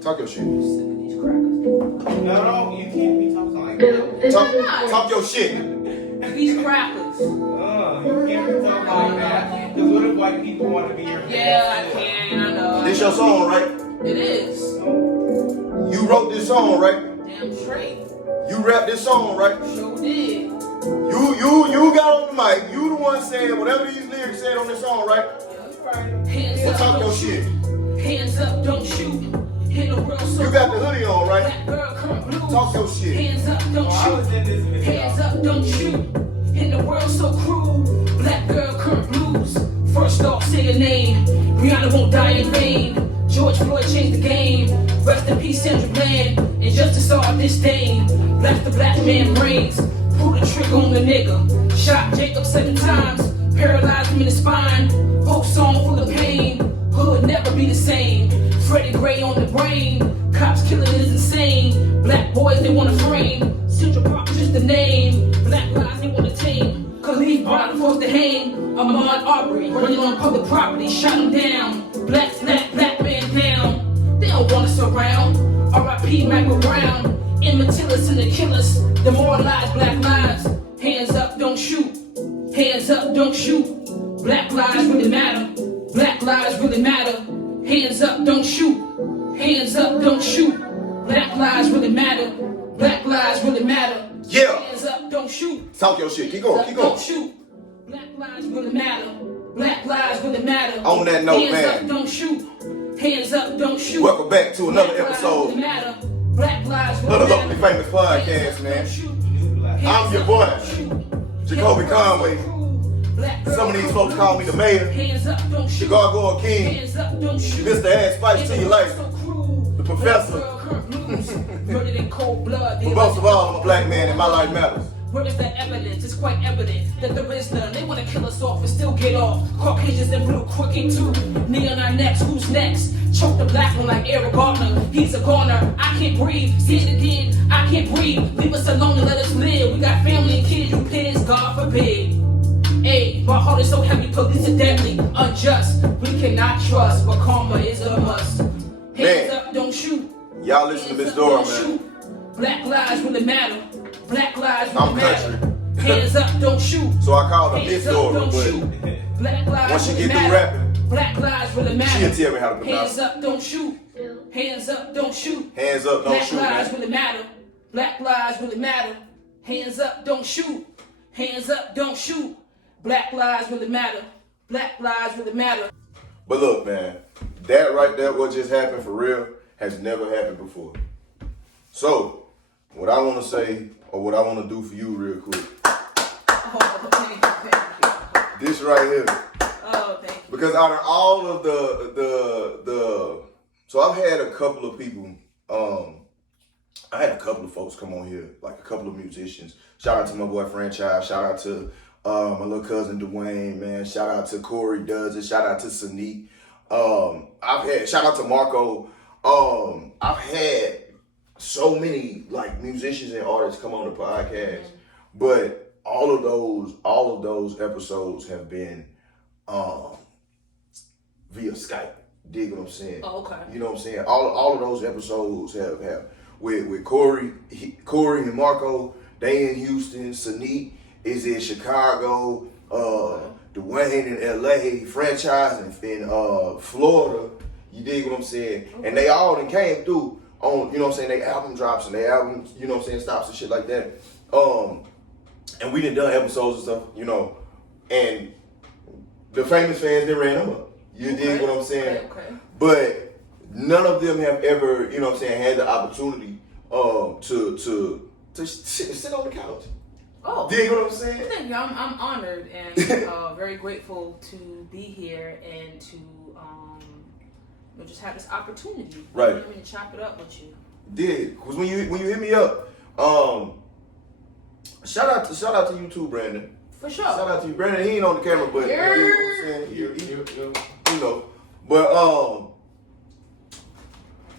Talk your shit. No, you can't be talking like that. Talk your shit. These crackers. You can't be talking like that. Because what if white people want to be your man? Yeah, I can. I know. This your song, right? It is. You wrote this song, right? Damn straight. You rapped this song, right? Sure did. You got on the mic. You the one saying whatever these lyrics said on this song, right? Hands So up, talk your don't shit. shoot. Hands up, don't shoot. In the world so You got the hoodie on, right? Black girl come blues. Talk your shit. Hands up, don't I was shoot. in this video. Hands up, don't shoot. In the world so cruel. Black girl come blues. First off, say your name. Rihanna won't die in vain. George Floyd changed the game. Rest in peace, Sandra Bland. Injustice all disdain. Blast the black man brains. Pull the trigger on the nigga. Shot Jacob 7 times. Paralyzed him in the spine. Whole song full of pain. Hood never be the same. Freddie Gray on the brain. Cops killing is insane. Black boys they wanna frame. Central Park just the name. Black lives they wanna tame. Khalid brought forced to hang. Ahmaud Arbery running on public property. Shot him down. Black man down. They don't want us around. R.I.P. Michael Brown. Immaterials and the killers. Demoralized black lives. Hands up, don't shoot. Hands up, don't shoot. Black lives really matter. Black lives really matter. Hands up, don't shoot. Hands up, don't shoot. Black lives really matter. Black lives really matter. Yeah. Hands up, don't shoot. Talk your shit. Keep going. Keep going. Don't shoot. Black lives really matter. Black lives really matter. On that note, Hands man. up, don't shoot. Hands up, don't shoot. Welcome back to another Black lives episode really matter. Black lives of really the Locally matter. Famous Podcast, man. I'm your boy, Jacolby Conway. Some of these folks call me the mayor, the Gargoyle King, Mr. Add Spice to your life, the professor. But most of all, I'm a black man and my life matters. Where is the evidence? It's quite evident that there is none. They want to kill us off and still get off. Caucasians and blue crooked too. Knee on our necks, who's next? Choke the black one like Eric Gardner. He's a goner. I can't breathe. See it again. I can't breathe. Leave us alone and let us live. We got family and kids. You pigs, God forbid. Hey, my heart is so heavy. Police are deadly, unjust. We cannot trust, but karma is a must. Hands up, don't shoot. Y'all listen to Misdora, man. Black lives really matter. Black lives I'm really matter. country. Hands up, don't shoot. So I call her Hands up, Misdora, don't but shoot. Black lives once she really get through matter. rapping, Black lives really matter. she'll tell me how to pronounce Hands it. up, don't shoot. Hands up, don't shoot. Hands up, don't Black shoot, lives man. really matter. Black lives really matter. Hands up, don't shoot. Hands up, don't shoot. Black lives really matter. Black lives really matter. But look, man, that right there, what just happened for real, has never happened before. So, what I want to say, or what I want to do for you real quick, Oh, thank you. this right here. Oh, thank you. Because out of all of so I've had a couple of people, I had a couple of folks come on here, like a couple of musicians. Shout out to my boy Franchise, shout out to my little cousin Dwayne, man. Shout out to Corey Does It, shout out to Sanique. Shout out to Marco. I've had so many like musicians and artists come on the podcast, but all of those episodes have been via Skype. Dig what I'm saying? Oh, okay. You know what I'm saying? All of those episodes have with Corey and Marco. They in Houston. Sanique is in Chicago. Dwayne in LA. Franchise in Florida. You dig what I'm saying? Okay. And they all done came through on, you know what I'm saying, they album drops and they album, you know what I'm saying, stops and shit like that. And we done episodes and stuff, you know, and the famous fans, they ran them up. You dig what I'm saying? Okay. But none of them have ever, you know what I'm saying, had the opportunity to sit on the couch. Oh. Dig what I'm saying? Thank you. I'm honored and very grateful to be here and to just have this opportunity. Right. You know what I mean, to chop it up with you. Did, because when you hit me up, shout out to you too, Brandon. For sure. Shout out to you, Brandon. He ain't on the camera, but you know what I'm saying? You know. But oh,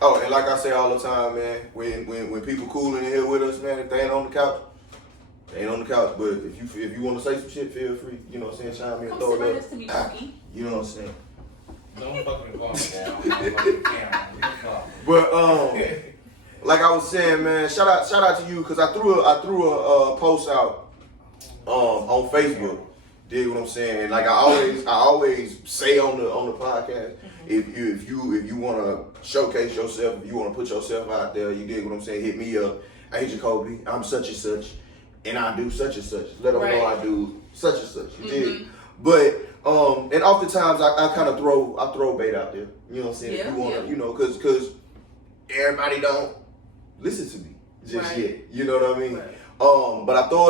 and like I say all the time, man, when people cooling in here with us, man, if they ain't on the couch, they ain't on the couch. But if you want to say some shit, feel free. You know what I'm saying? Chime in, throw it up. To be You know what I'm saying? Don't fucking call me now. I'm fucking camera. But But like I was saying, man, shout out to you because I threw a post out on Facebook. Dig what I'm saying? Like I always say on the podcast, if you want to showcase yourself, if you want to put yourself out there, you dig what I'm saying? Hit me up. Hey Jacolby, I'm such and such, and I do such and such. Let them know I do such and such. You dig? But and oftentimes I kind of throw bait out there. You know what I'm saying? If you want to, you know, because everybody don't listen to me just yet. You know what I mean? Right. But I threw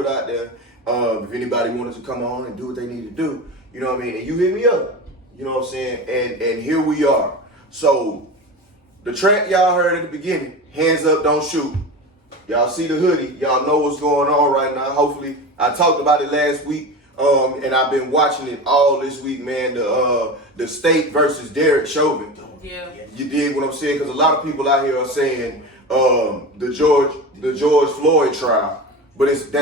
it out there. If anybody wanted to come on and do what they need to do, you know what I mean? And you hit me up. You know what I'm saying? And here we are. So the track y'all heard at the beginning, Hands Up, Don't Shoot. Y'all see the hoodie. Y'all know what's going on right now. Hopefully, I talked about it last week. And I've been watching it all this week, man. The State versus Derek Chauvin. Yeah. You dig what I'm saying? Because a lot of people out here are saying the George Floyd trial, but it's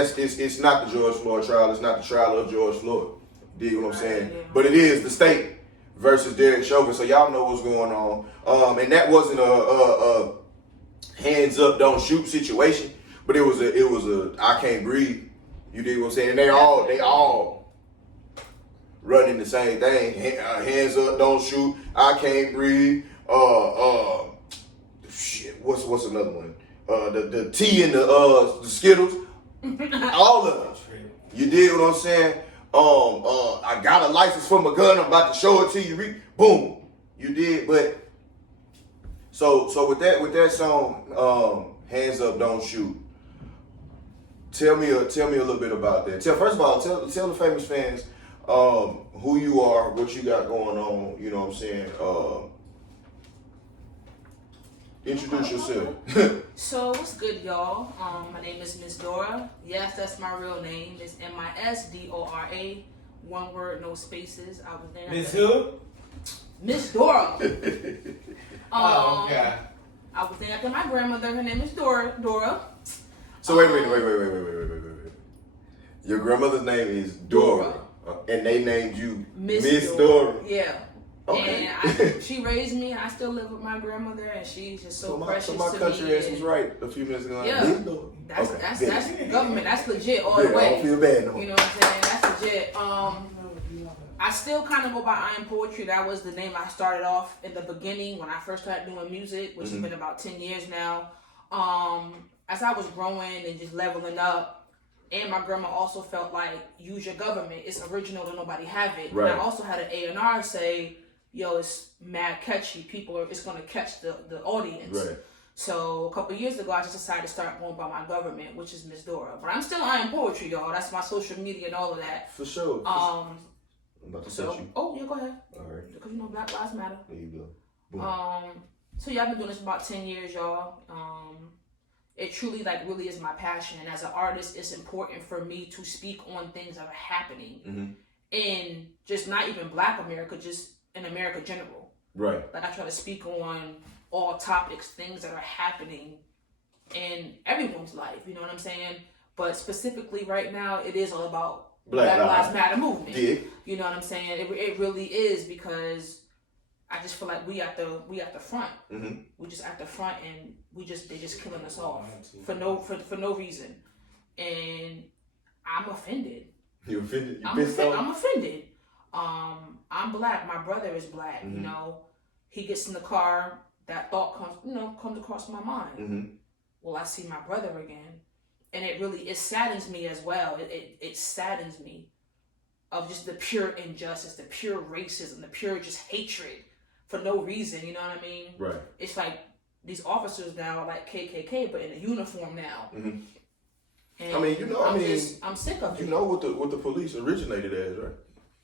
not the George Floyd trial. It's not the trial of George Floyd. Dig what I'm saying? But it is the State versus Derek Chauvin. So y'all know what's going on. And that wasn't a hands up, don't shoot situation, but it was a I can't breathe. You dig what I'm saying? And they all running the same thing. Hands up, don't shoot. I can't breathe. Shit. What's another one? The T and the Skittles. All of them. You dig what I'm saying? I got a license for my gun. I'm about to show it to you. Boom. You did. But so with that song, Hands Up, Don't Shoot. Tell me a little bit about that. First of all, tell the famous fans who you are, what you got going on. You know what I'm saying? Introduce yourself. So what's good, y'all? My name is Misdora. Yes, that's my real name. It's Misdora. One word, no spaces. I was there. Miss who? Misdora. Oh, okay. I was named after my grandmother. Her name is Dora. So wait. Your grandmother's name is Dora. And they named you Miss Dora. Yeah. Okay. And she raised me, and I still live with my grandmother, and she's just so precious to me. So my country ass was right a few minutes ago. Yeah. That's government. That's legit all the way. I don't feel bad no more. You know what I'm saying? That's legit. I still kind of go by I Am Poetry. That was the name I started off in the beginning when I first started doing music, which has been about 10 years now. As I was growing and just leveling up, and my grandma also felt like, use your government. It's original, don't nobody have it. Right. And I also had an A&R say, yo, it's mad catchy. It's going to catch the audience. Right. So a couple years ago, I just decided to start going by my government, which is Misdora. But I'm still I Am Poetry, y'all. That's my social media and all of that. For sure. I'm about to touch you. Oh, yeah, go ahead. All right. Because, Black Lives Matter. There you go. Boom. So yeah, I've been doing this for about 10 years, y'all. It truly really is my passion. And as an artist, it's important for me to speak on things that are happening in just not even Black America, just in America general. Right. Like I try to speak on all topics, things that are happening in everyone's life. You know what I'm saying? But specifically right now, it is all about Black Lives Matter movement. Yeah. You know what I'm saying? It really is, because I just feel like we at the front. We just at the front, and they just killing us off for no reason. And I'm offended. You offended? I'm offended. I'm Black. My brother is Black. You know, he gets in the car. That thought comes across my mind. Will I see my brother again? And it saddens me as well. It saddens me of just the pure injustice, the pure racism, the pure just hatred for no reason. You know what I mean? Right. It's like these officers now are like KKK, but in a uniform now. And I'm sick of it. You know what the police originated as, right?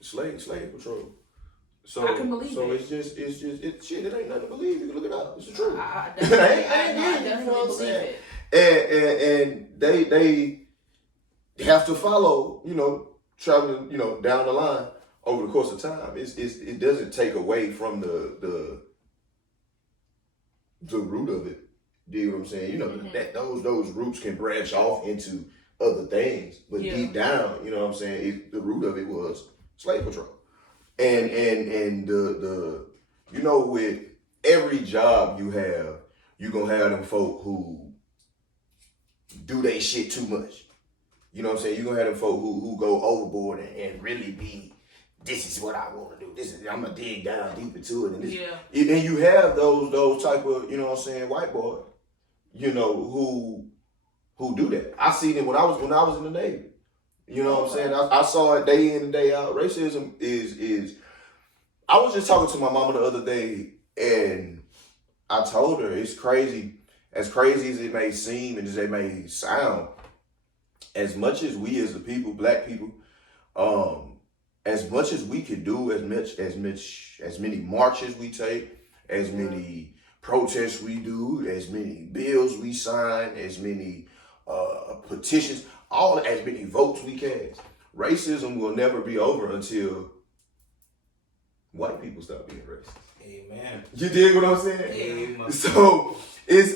Slave patrol. So I can believe it. It's just shit. It ain't nothing to believe. You can look it up. It's the truth. I definitely believe it. And they have to follow, traveling, down the line over the course of time. It doesn't take away from the root of it. Do you know what I'm saying? That those roots can branch off into other things, but deep down, you know what I'm saying, the root of it was slave patrol. And the with every job you have, you gonna have them folk who do they shit too much. You know what I'm saying? You gonna have them folk who go overboard and really be, this is what I want to do. I'm gonna dig down deep into it. And and you have those type of, you know what I'm saying, white boys, you know, who do that. I seen it when I was in the Navy. You know what I'm saying? I saw it day in and day out. Racism is. I was just talking to my mama the other day, and I told her it's crazy. As crazy as it may seem and as it may sound, as much as we as the people, black people, as much as we could do, as many marches we take, as many protests we do, as many bills we sign, as many petitions, as many votes we cast. Racism will never be over until white people stop being racist. Amen. You dig what I'm saying? Amen. So it's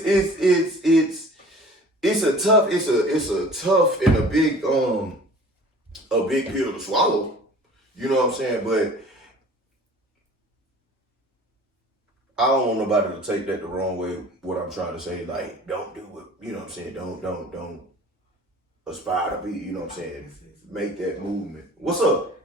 a tough and a big pill to swallow. You know what I'm saying? But I don't want nobody to take that the wrong way. What I'm trying to say, like, don't do it. You know what I'm saying? Don't aspire to be. You know what I'm saying? Make that movement. What's up?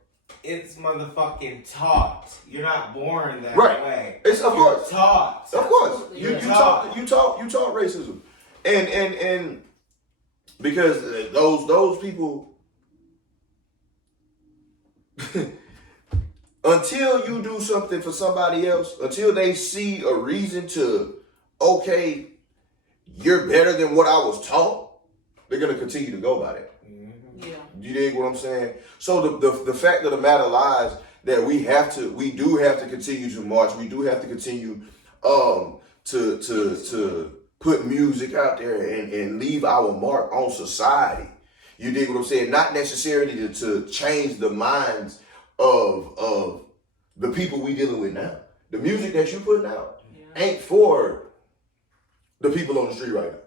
It's motherfucking taught. You're not born that Right. way. It's of course taught. Of course. You taught racism. And because those people until you do something for somebody else, until they see a reason to, okay, you're better than what I was taught, they're gonna continue to go by that. Yeah. You dig what I'm saying? So the fact of the matter lies that we do have to continue to march. We do have to continue to put music out there and leave our mark on society. You dig what I'm saying? Not necessarily to change the minds of the people we dealing with now. The music that you putting out ain't for the people on the street right now.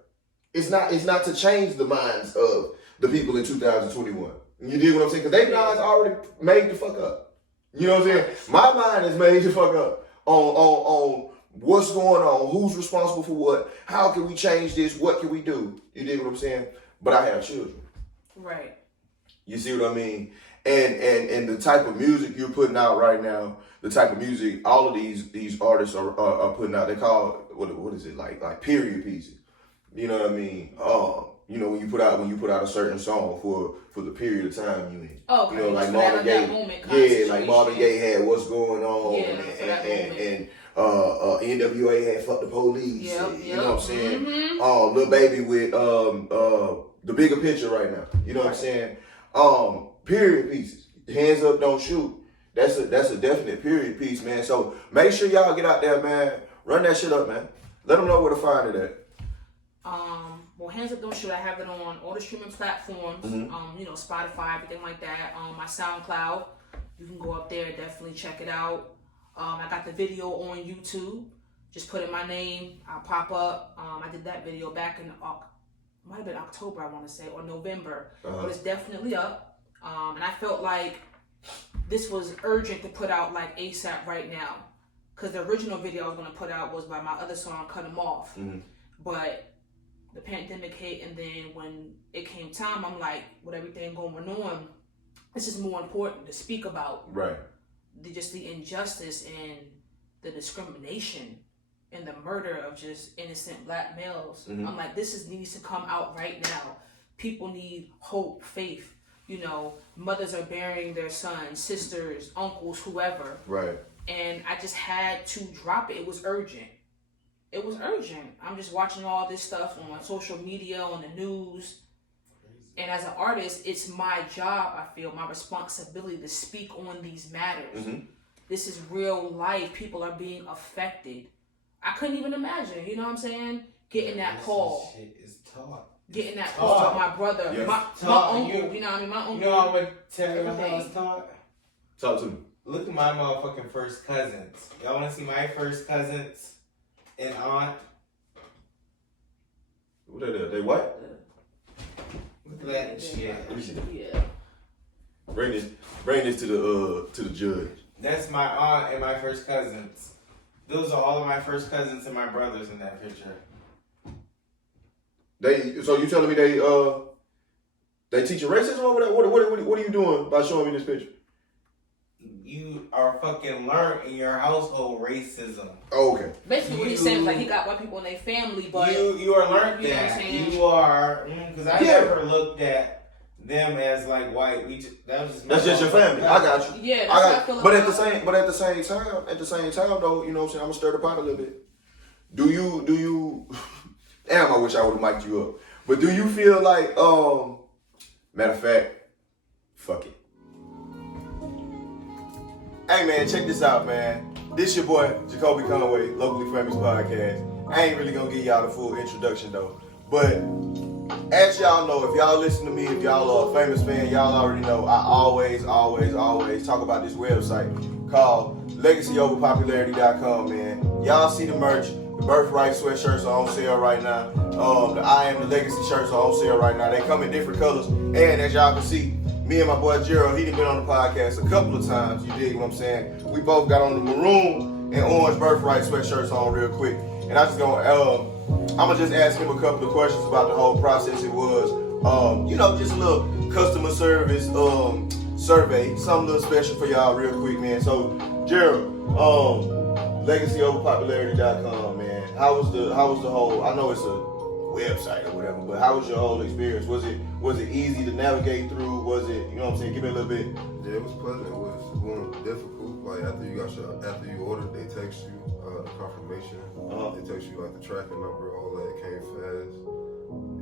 It's not to change the minds of the people in 2021. You dig what I'm saying? Because they minds already made the fuck up. You know what I'm saying? My mind is made the fuck up on what's going on, who's responsible for what, how can we change this, what can we do? You dig what I'm saying? But I have children. Right. You see what I mean? And the type of music you're putting out right now, the type of music all of these artists are putting out, they call what is it like period pieces. You know what I mean? You know, when you put out a certain song for the period of time you in. Okay. You know, like Marvin Gaye. Like Marvin Gaye had What's Going On, and NWA had Fuck the Police. Yep. You know what I'm saying? Lil Baby with The Bigger Picture right now. You know what I'm saying? Period pieces. Hands Up, Don't Shoot. That's a definite period piece, man. So make sure y'all get out there, man. Run that shit up, man. Let them know where to find it at. Well, Hands Up Don't Shoot, I have it on all the streaming platforms, you know, Spotify, everything like that. My SoundCloud, you can go up there, definitely check it out. I got the video on YouTube. Just put in my name, I'll pop up. I did that video back in, might have been October, I want to say, or November, but it's definitely up. And I felt like this was urgent to put out like ASAP right now, because the original video I was going to put out was by my other song, Cut 'Em Off. But the pandemic hit, and then when it came time, I'm like, with everything going on, this is more important to speak about. Right. Just the injustice and the discrimination and the murder of just innocent black males. I'm like, needs to come out right now. People need hope, faith. You know, mothers are burying their sons, sisters, uncles, whoever. Right. And I just had to drop it. It was urgent. I'm just watching all this stuff on social media, on the news. And as an artist, it's my job, I feel, my responsibility to speak on these matters. This is real life. People are being affected. I couldn't even imagine, you know what I'm saying? Getting that call. Shit is taught. Getting that call from my brother, my uncle, you know what I mean? My uncle. You know what I'm going to tell you how it's taught? Talk to me. Look at my motherfucking first cousins. Y'all want to see my first cousins and aunt? What are they? They white? Look at that shit. Yeah. Bring this to the judge. That's my aunt and my first cousins. Those are all of my first cousins and my brothers in that picture. So you telling me they teach you racism over there? What are you doing by showing me this picture? You are fucking learned in your household racism. Oh, okay. Basically, what he's saying is like he got white people in their family, but you are learned you know that what I'm saying? you are because I never looked at them as like white. That's just your family. I got you. Yeah, I got you. But at the same time though, you know what I'm saying, I'm gonna stir the pot a little bit. Do you damn, I wish I would have mic'd you up. But do you feel like matter of fact, fuck it. Hey man, check this out, man. This your boy, Jacolby Conway, Locally Famous Podcast. I ain't really gonna give y'all the full introduction though. But as y'all know, if y'all listen to me, if y'all are a famous fan, y'all already know I always talk about this website called LegacyOverPopularity.com, man. Y'all see the merch. The Birthright sweatshirts are on sale right now. The I Am the Legacy shirts are on sale right now. They come in different colors. And as y'all can see, me and my boy Gerald, he done been on the podcast a couple of times. You dig what I'm saying? We both got on the maroon and orange Birthright sweatshirts on real quick. And I'm gonna just ask him a couple of questions about the whole process. It was, just a little customer service survey, something a little special for y'all real quick, man. So Gerald, LegacyOverPopularity.com, man. How was the whole? I know it's a website or whatever, but how was your whole experience? Was it easy to navigate through? Was it, you know what I'm saying? Give me a little bit. Yeah, it was pleasant. It was difficult. Like after you ordered, they text you the confirmation. They text you like the tracking number, all that. It came fast.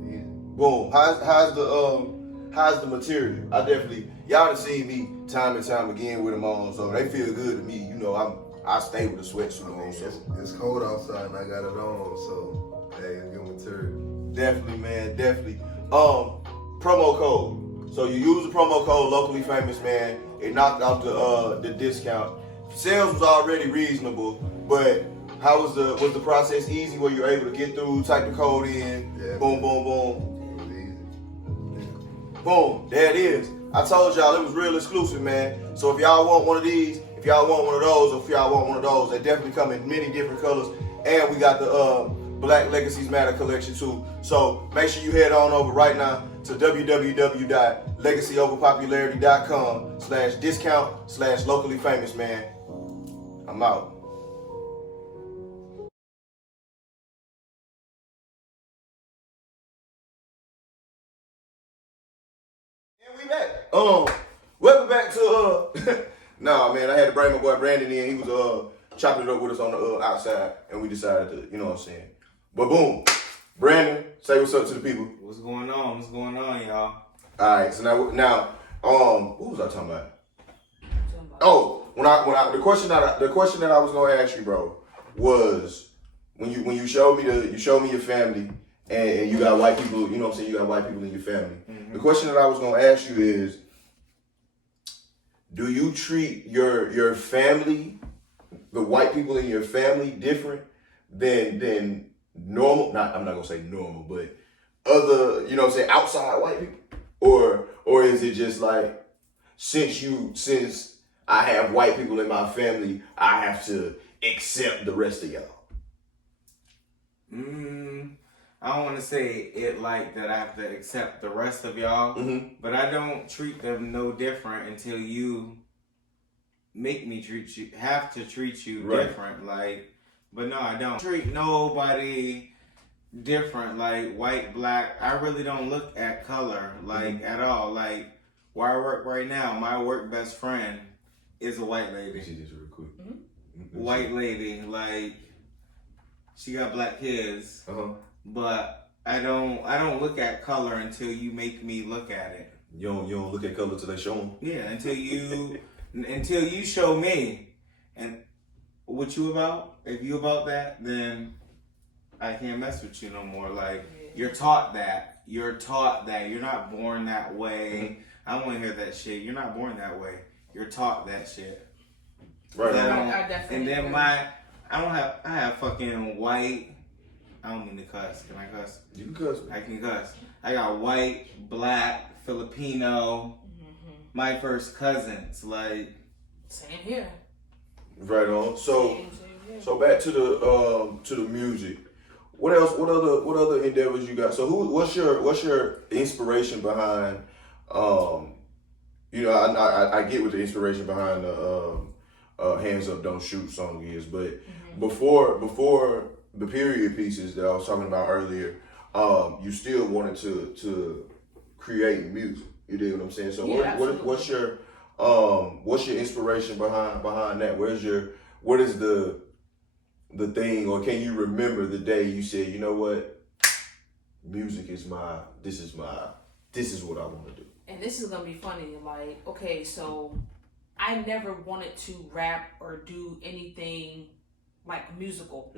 Easy. Boom. How's the material? Y'all done seen me time and time again with them on, so they feel good to me. You know, I stay with a sweatsuit on. So it's cold outside and I got it on, so hey, it's good material. Definitely, man, definitely. Promo code. So you use the promo code Locally Famous, man. It knocked out the discount. Sales was already reasonable, but how was the process easy? Were you able to get through, type the code in, yeah, boom, boom, boom. It was easy. Yeah. Boom, there it is. I told y'all it was real exclusive, man. So if y'all want one of these, if y'all want one of those, or if y'all want one of those, they definitely come in many different colors. And we got the Black Legacies Matter collection too. So make sure you head on over right now to www.LegacyOverPopularity.com/discount/locally famous, man. I'm out. And we back. Welcome back to nah, man, I had to bring my boy Brandon in. He was chopping it up with us on the outside, and we decided to, you know what I'm saying. But boom, Brandon, say what's up to the people. What's going on? What's going on, y'all? All right, so now, what was I talking about? Oh, the question that I was gonna ask you, bro, was when you showed me your family and you got white people, you know what I'm saying, you got white people in your family. Mm-hmm. The question that I was gonna ask you is, do you treat your family, the white people in your family, different than normal? I'm not gonna say normal, but other, you know what I'm saying, outside white people? Or is it just like, since I have white people in my family, I have to accept the rest of y'all? I don't want to say it like that I have to accept the rest of y'all, but I don't treat them no different until you make me have to treat you different. Like, but no, I don't treat nobody different, like white, black. I really don't look at color, like, at all. Like, where I work right now, my work best friend is a white lady. See this real quick. White lady, like, she got black kids. But I don't look at color until you make me look at it. You don't look at color till they show them? Yeah, until you show me. And what you about? If you about that, then I can't mess with you no more. Like, you're taught that. You're not born that way. I don't want to hear that shit. You're not born that way. You're taught that shit. Right. I have fucking white. I don't mean to cuss. Can I cuss? You can cuss. I can cuss. I got white, black, Filipino. My first cousins, like. Same here. Right on. So, So back to the music. What else? What other endeavors you got? So what's your inspiration behind? I get what the inspiration behind the "Hands Up, Don't Shoot" song is, but before the period pieces that I was talking about earlier, you still wanted to create music. You dig what I'm saying? So what's your inspiration behind that? What is the thing, or can you remember the day you said, you know what, music is this is what I want to do? And this is gonna be funny. Like, okay, so I never wanted to rap or do anything like musical.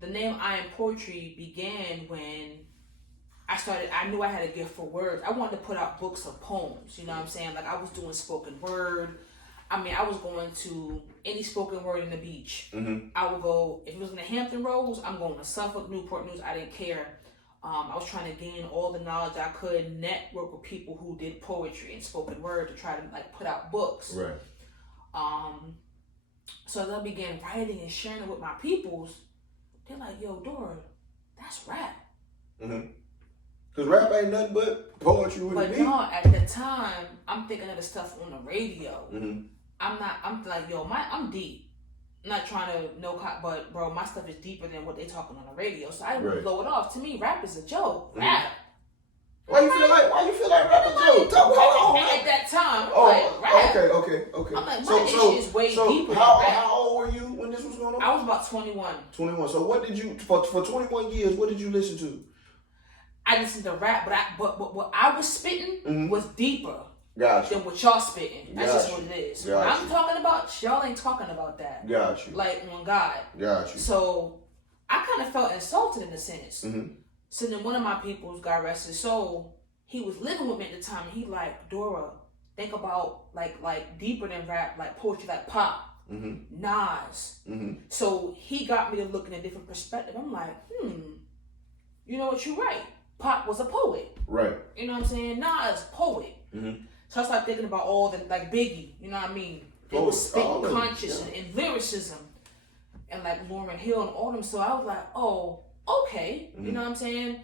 The name I Am Poetry began when I knew I had a gift for words. I wanted to put out books of poems, you know what I'm saying? Like, I was doing spoken word. I mean, I was going to any spoken word in the beach. I would go, if it was in the Hampton Roads, I'm going to Suffolk, Newport News. I didn't care. I was trying to gain all the knowledge I could, network with people who did poetry and spoken word to try to like put out books. Right. So as I began writing and sharing it with my peoples, they're like, yo, Dora, that's rap. Cause rap ain't nothing but poetry with a beat. But no, at the time, I'm thinking of the stuff on the radio. I'm like, yo, I'm deep. I'm not trying to but bro, my stuff is deeper than what they talking on the radio. So I would blow it off. To me, rap is a joke. Rap. Why you feel like rap is a joke? At that time, like, rap. Okay. I'm like, my issue is way deeper than rap. How old were you when this was going on? I was about 21. 21. So what did you for 21 years? What did you listen to? I listened to rap, but what I was spitting was deeper Gotcha. than what y'all spitting. That's just Gotcha. what it is. Gotcha. What I'm talking about, y'all ain't talking about that. Got you. Like, on God. Got you. So I kind of felt insulted in a sense. So then one of my peoples, God rest his soul, he was living with me at the time, and he like, Dora, think about like deeper than rap, like poetry, like pop. Nas. So he got me to look in a different perspective. I'm like, you know what, you're right. Pop was a poet. Right. You know what I'm saying? Nas, poet. So I started thinking about all the, like Biggie, you know what I mean? They were spitting conscious and lyricism. And like Lauryn Hill and all them. So I was like, oh, okay. You know what I'm saying?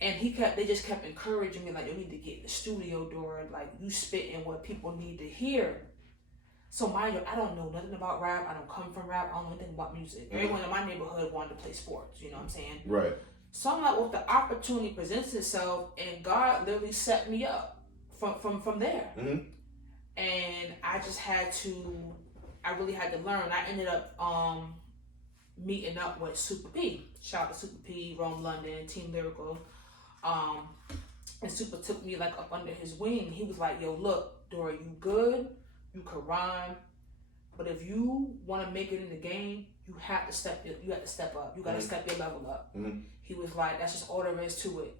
And they just kept encouraging me, like, you need to get in the studio, Dora. Like, you spitting what people need to hear. So mind you, I don't know nothing about rap. I don't come from rap. I don't know anything about music. Everyone in my neighborhood wanted to play sports. You know what I'm saying? Right. So I'm like, well, if the opportunity presents itself, and God literally set me up from there. And I really had to learn. I ended up meeting up with Super P. Shout out to Super P, Rome London, Team Lyrical. And Super took me like up under his wing. He was like, yo, look, Dora, you good, you can rhyme, but if you want to make it in the game, you have to step up. You got to step your level up. He was like, that's just all there is to it.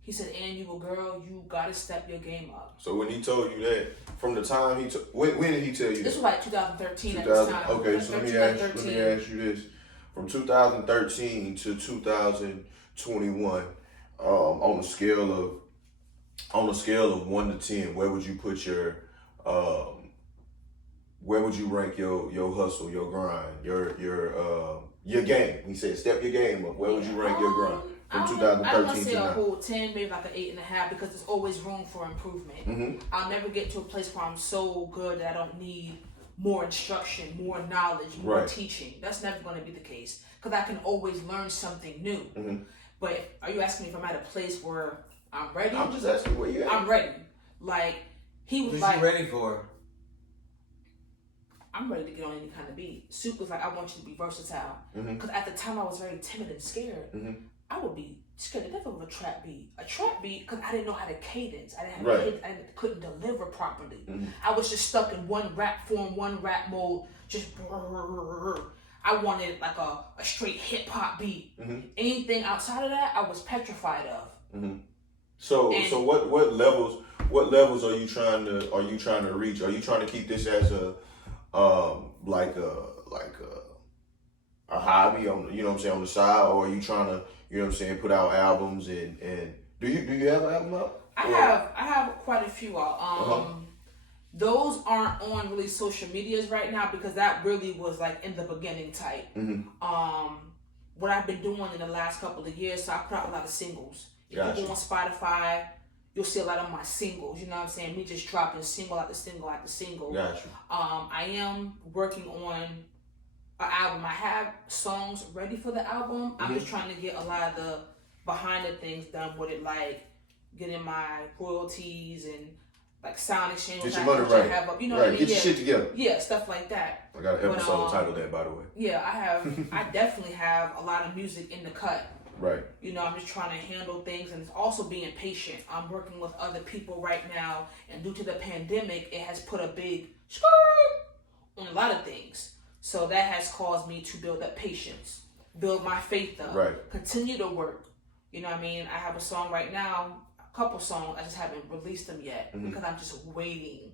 He said, and you a girl, you got to step your game up. So when he told you that, from the time when did he tell you this that? was like 2013 at this time. Okay, so let me ask you this. From 2013 to 2021, on a scale of 1 to 10, where would you put where would you rank your hustle, your grind, your game? He said, step your game up. Where would you rank your grind from 2013 I don't want to to say a now? whole 10, maybe like an 8.5, because there's always room for improvement. I'll never get to a place where I'm so good that I don't need more instruction, more knowledge, more teaching. That's never going to be the case, because I can always learn something new. But are you asking me if I'm at a place where I'm ready? I'm just asking where you at. I'm ready. Like, he was Who's like, you ready for? I'm ready to get on any kind of beat. Soup was like, I want you to be versatile. Because at the time I was very timid and scared. I would be scared to death of a trap beat. A trap beat, because I didn't know how to cadence. I didn't have cadence. I couldn't deliver properly. I was just stuck in one rap form, one rap mode. Just I wanted like a straight hip hop beat. Anything outside of that, I was petrified of. So what levels are you trying to reach? Are you trying to keep this as a hobby on, you know what I'm saying, on the side, or are you trying to, you know what I'm saying, put out albums and do you have an album out? I have quite a few out. Those aren't on really social medias right now because that really was like in the beginning type. What I've been doing in the last couple of years, so I put out a lot of singles. If you go on Spotify, you'll see a lot of my singles. You know what I'm saying? Me just dropping single after single after single. Gotcha. I am working on an album. I have songs ready for the album. I'm just trying to get a lot of the behind the things done with it, like getting my royalties and like sound exchange. Get your money right. Have up, you know what I mean? Get your shit together. Yeah, stuff like that. I got an episode titled that, by the way. Yeah, I definitely have a lot of music in the cut. Right. You know, I'm just trying to handle things, and it's also being patient. I'm working with other people right now, and due to the pandemic, it has put a big skirt on a lot of things. So that has caused me to build up patience, build my faith up, continue to work. You know what I mean? I have a song right now, a couple songs, I just haven't released them yet because I'm just waiting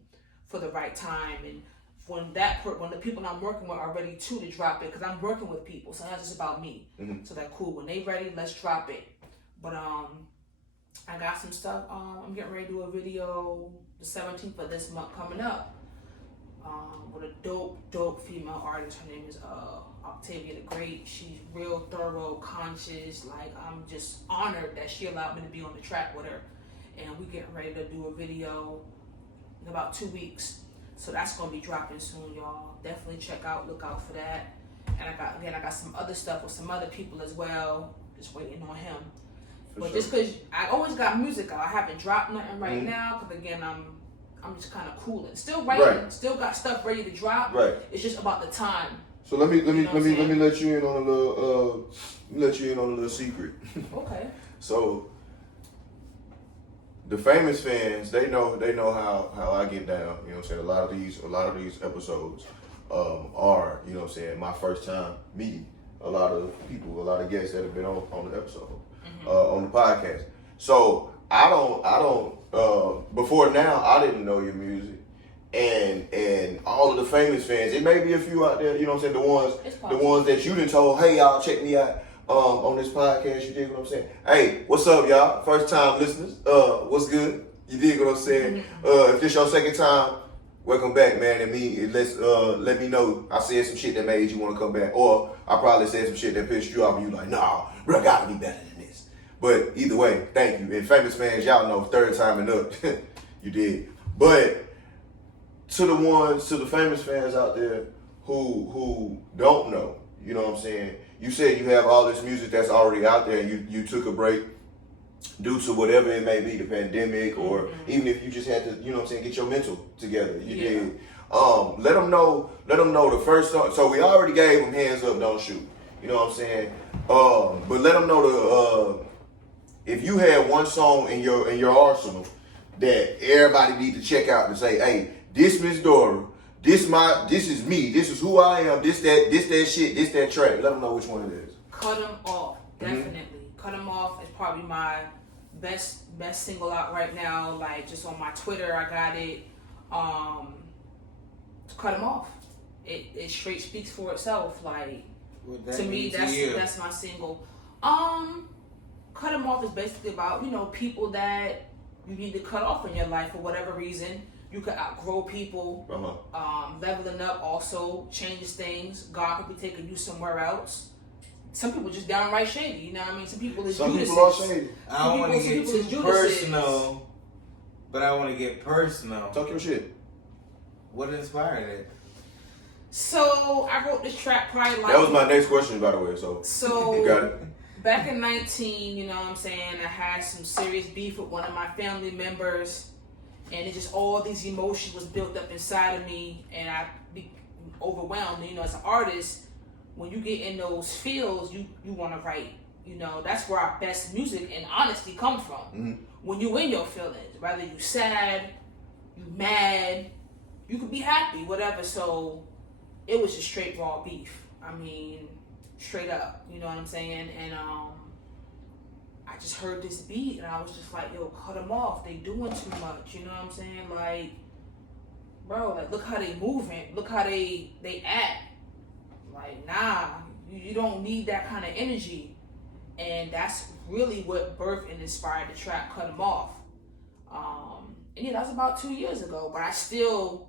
for the right time and when the people I'm working with are ready to drop it, because I'm working with people, so that's just about me. So that cool. When they ready, let's drop it. But I got some stuff. I'm getting ready to do a video the 17th of this month coming up with a dope female artist. Her name is Octavia the Great. She's real thorough, conscious. Like, I'm just honored that she allowed me to be on the track with her. And we getting ready to do a video in about 2 weeks. So that's gonna be dropping soon, y'all. Definitely look out for that. And I got some other stuff with some other people as well. Just waiting on him. Just cause I always got music out, I haven't dropped nothing right now. Cause again, I'm just kind of cooling. Still writing, still got stuff ready to drop. Right. It's just about the time. So let me let you in on a little secret. Okay. So the famous fans, they know how I get down. You know what I'm saying? A lot of these episodes are, you know what I'm saying, my first time meeting a lot of people, a lot of guests that have been on the episode, on the podcast. So I don't before now I didn't know your music. And all of the famous fans, it may be a few out there, you know what I'm saying, the ones that you done told, hey y'all, check me out on this podcast, you dig what I'm saying? Hey, what's up y'all? First time listeners, what's good? You dig what I'm saying? If this your second time, welcome back, man. And let me know I said some shit that made you want to come back, or I probably said some shit that pissed you off and you like, nah, bro, gotta be better than this. But either way, thank you. And famous fans, y'all know, third time and up, you did. But to the famous fans out there who don't know, you know what I'm saying? You said you have all this music that's already out there and you took a break due to whatever it may be, the pandemic, or even if you just had to, you know what I'm saying, get your mental together. You did. Let them know the first song. So we already gave them Hands Up, Don't Shoot. You know what I'm saying? But let them know if you had one song in your arsenal that everybody need to check out and say, hey, this Misdora, this is me, this is who I am, this that shit, this that track. Let them know which one it is. Cut Them Off, definitely. Cut Them Off is probably my best single out right now. Like, just on my Twitter, I got it. Cut Them Off. It straight speaks for itself. Like, to me, that's my single. Cut Them Off is basically about, you know, people that you need to cut off in your life for whatever reason. You could outgrow people. Leveling up also changes things. God could be taking you somewhere else. Some people just downright shady, you know what I mean? Some people are shady. I don't want to get too personal, but I want to get personal. Talk your shit. What inspired it? So I wrote this track probably like... That was my next question, by the way, so you got it. Back in 19, you know what I'm saying, I had some serious beef with one of my family members. And it just, all these emotions was built up inside of me, and I be overwhelmed. You know, as an artist, when you get in those feels, you want to write. You know, that's where our best music and honesty come from. When you in your feelings, whether you sad, you mad, you could be happy, whatever. So it was just straight raw beef. I mean, straight up. You know what I'm saying? And I just heard this beat and I was just like, yo, cut them off. They doing too much. You know what I'm saying? Like, bro, like, look how they moving. Look how they act. Like, nah, you don't need that kind of energy. And that's really what birthed and inspired the track Cut Them Off. And yeah, that was about 2 years ago. But I still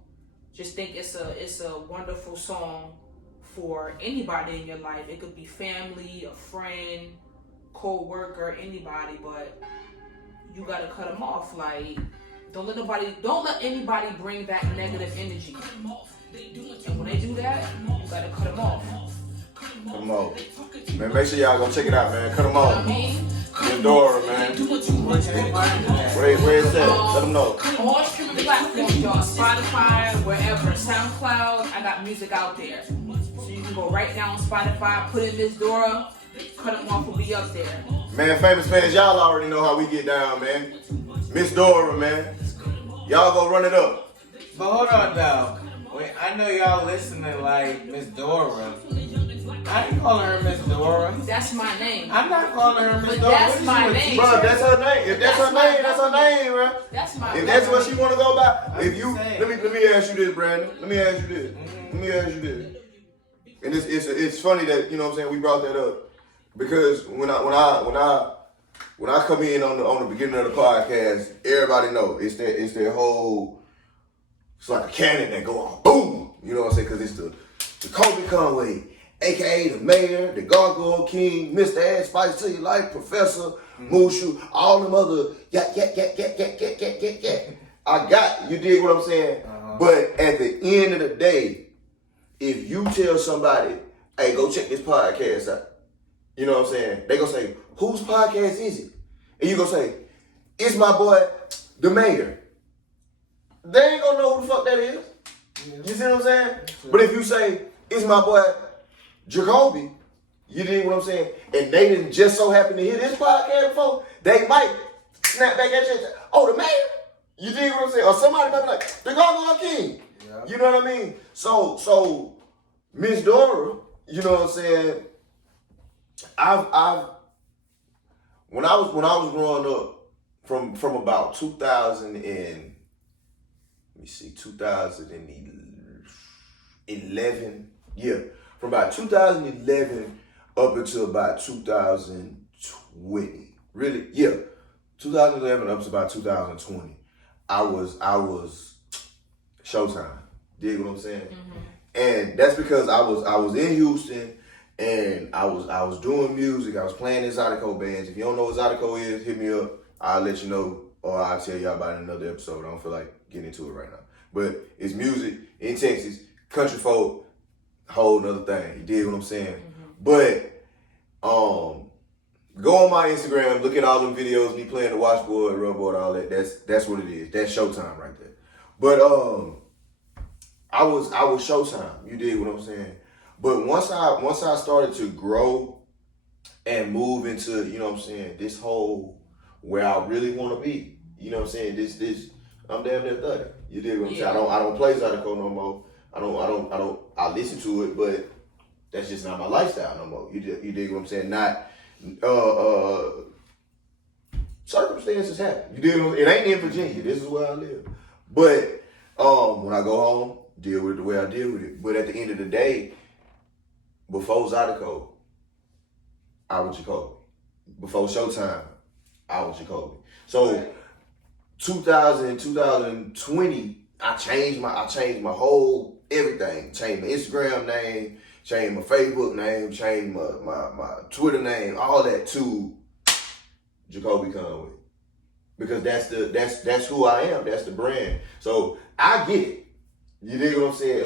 just think it's a wonderful song for anybody in your life. It could be family, a friend, co-worker, anybody, but you gotta cut them off. Like, don't let anybody bring that negative energy. And when they do that, you gotta cut them off. Cut them off. Man, make sure y'all go check it out, man. Cut them off. You know what I mean? Misdora, man. Where is that? Let them know. All streaming platforms, y'all. Spotify, wherever. SoundCloud, I got music out there. So you can go right now on Spotify, put in Misdora, cut them off, will be up there. Man, famous fans, y'all already know how we get down, man. Misdora, man. Y'all go run it up. But hold on, though. Wait, I know y'all listening like Misdora. I ain't calling her Misdora. That's my name. I'm not calling her Misdora. But that's my name. Bro, that's her name. If that's her name, that's her name, bro. That's my If that's what she want to go by, I'm if you saying. let me ask you this, Brandon. Let me ask you this. And it's funny that, you know what I'm saying, we brought that up because when I come in on the beginning of the podcast, everybody know it's that whole, it's like a cannon that go off, boom. You know what I'm saying? Because it's the Jacolby Conway, aka the mayor, the Gargoyle King, Mr. Add Spice to Your Life, Professor, Mushu, all them other yeah. I got you. Dig what I'm saying? But at the end of the day, if you tell somebody, hey, go check this podcast out, you know what I'm saying? They gonna say, whose podcast is it? And you gonna say, it's my boy, the mayor. They ain't gonna know who the fuck that is. You see what I'm saying? But if you say, it's my boy, Jacolby, you dig what I'm saying? And they didn't just so happen to hear this podcast before, they might snap back at you and say, oh, the mayor? You dig what I'm saying? Or somebody might be like, the Gargoyle King. Yeah. You know what I mean? So Misdora, you know what I'm saying? When I was growing up, from about 2011, yeah, from about 2011 up until about 2020, really, yeah, 2011 up to about 2020, I was Showtime. Dig what I'm saying? And that's because I was in Houston and I was doing music. I was playing in Zydeco bands. If you don't know what Zydeco is, hit me up. I'll let you know, or I'll tell y'all about it in another episode. I don't feel like getting into it right now. But it's music in Texas, country folk, whole nother thing. You dig what I'm saying? But go on my Instagram, look at all them videos, me playing the washboard, rubboard, all that. That's what it is. That's Showtime right there. But I was Showtime. You dig what I'm saying? But once I started to grow and move into, you know what I'm saying, this whole where I really want to be, you know what I'm saying, this I'm damn near 30. You dig what I'm saying? I don't play Zydeco no more. I listen to it, but that's just not my lifestyle no more. You dig what I'm saying? Not circumstances happen. You dig what I'm saying? It ain't in Virginia. This is where I live. But when I go home, deal with it the way I deal with it. But at the end of the day, before Zydeco, I was Jacolby. Before Showtime, I was Jacolby. So 2020, I changed my whole everything. Changed my Instagram name, changed my Facebook name, changed my Twitter name, all that to Jacolby Conway. Because that's who I am. That's the brand. So I get it. You dig what I'm saying?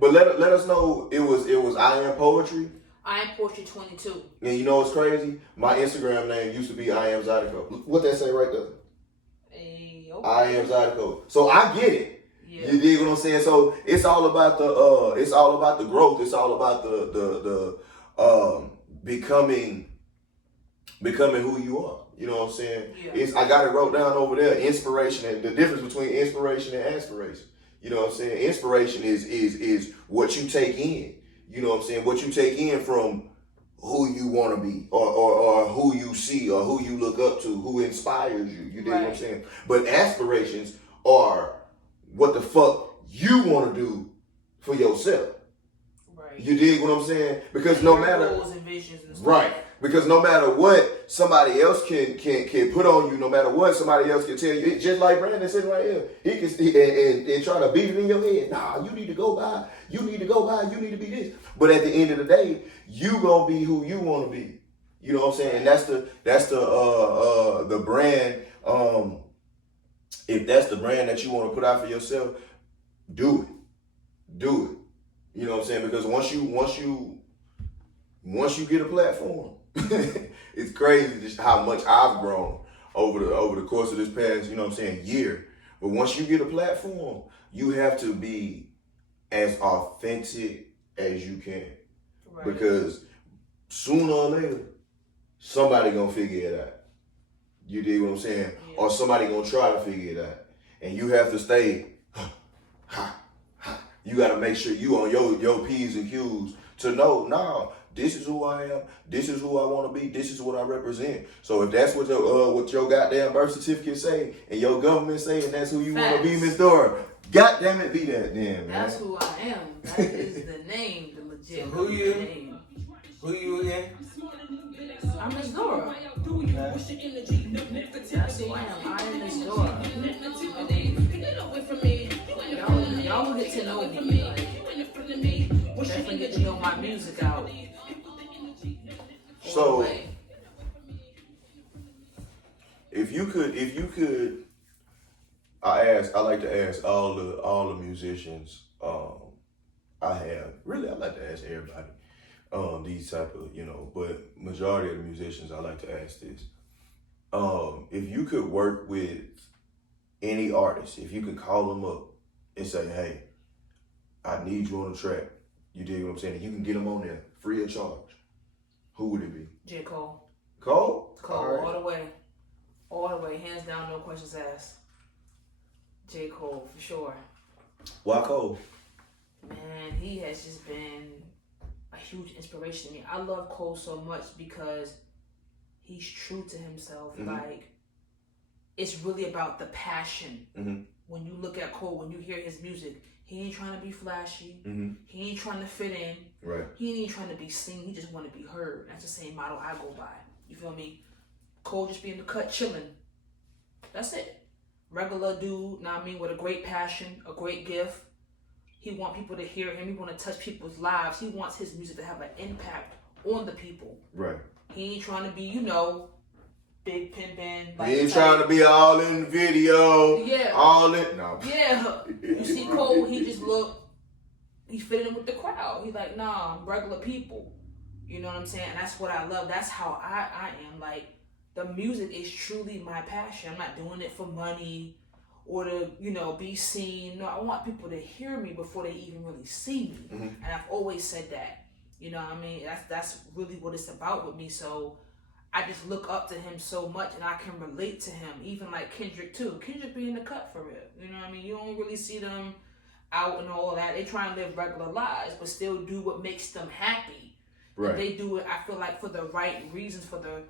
But let us know it was I Am Poetry. I Am Poetry 22. And you know what's crazy? My Instagram name used to be I Am Zydeco. What that say right there? Okay. I Am Zydeco. So I get it. Yeah. You dig what I'm saying? So it's all about the growth. It's all about the becoming who you are. You know what I'm saying? Yeah. I got it wrote down over there. Inspiration, and the difference between inspiration and aspiration. You know what I'm saying? Inspiration is what you take in. You know what I'm saying? What you take in from who you want to be, or who you see, or who you look up to, who inspires you. You dig what I'm saying? But aspirations are what the fuck you want to do for yourself. Right. You dig what I'm saying? Because no matter goals and visions and stuff. Right. Because no matter what somebody else can put on you, no matter what somebody else can tell you, it's just like Brandon sitting right here. He can and try to beat it in your head. Nah, you need to go by. You need to go by. You need to be this. But at the end of the day, you gonna be who you want to be. You know what I'm saying? And that's the brand. If that's the brand that you want to put out for yourself, do it. You know what I'm saying? Because once you get a platform, it's crazy just how much I've grown over the course of this past, you know what I'm saying, year. But once you get a platform, you have to be as authentic as you can. Right. Because sooner or later, somebody gonna figure it out. You dig what I'm saying? Yeah. Or somebody gonna try to figure it out. And you have to stay, you gotta make sure you on your P's and Q's to know, no, this is who I am, this is who I wanna be, this is what I represent. So if that's what your goddamn birth certificate say, and your government say, and that's who you wanna be, Misdora, goddamn it, be that then, man. That's who I am. That is the name, the legit so who you? name. Who you again? I'm Misdora. That's who I am. I am Misdora. Y'all will get to know me. Definitely get to know my music out. So, if you could, I like to ask all the musicians. I like to ask everybody. These type of, but majority of the musicians, I like to ask this. If you could work with any artist, if you could call them up and say, hey, I need you on the track, you dig what I'm saying? And you can get them on there free of charge. Who would it be? J. Cole. Cole? Cole, all the way. All the way, hands down, no questions asked. J. Cole, for sure. Why Cole? Man, he has just been a huge inspiration to me. I love Cole so much because he's true to himself. Mm-hmm. Like, it's really about the passion. Mm-hmm. When you look at Cole, when you hear his music, he ain't trying to be flashy. Mm-hmm. He ain't trying to fit in. Right. He ain't trying to be seen. He just want to be heard. That's the same model I go by. You feel me? Cole just be in the cut chilling. That's it. Regular dude, know what I mean, with a great passion, a great gift. He want people to hear him. He want to touch people's lives. He wants his music to have an impact on the people. Right. He ain't trying to be, big pin band. Like he ain't trying to be all in video. Yeah. All in. No. Yeah. You see Cole, he just he fit in with the crowd. He like, nah, I'm regular people. You know what I'm saying? And that's what I love. That's how I am. Like, the music is truly my passion. I'm not doing it for money or to, be seen. No, I want people to hear me before they even really see me. Mm-hmm. And I've always said that. You know what I mean? That's really what it's about with me. So I just look up to him so much and I can relate to him. Even like Kendrick too. Kendrick be in the cut for real. You know what I mean? You don't really see them out and all that. They try and live regular lives, but still do what makes them happy. Right. And they do it, I feel like, for the right reasons, for the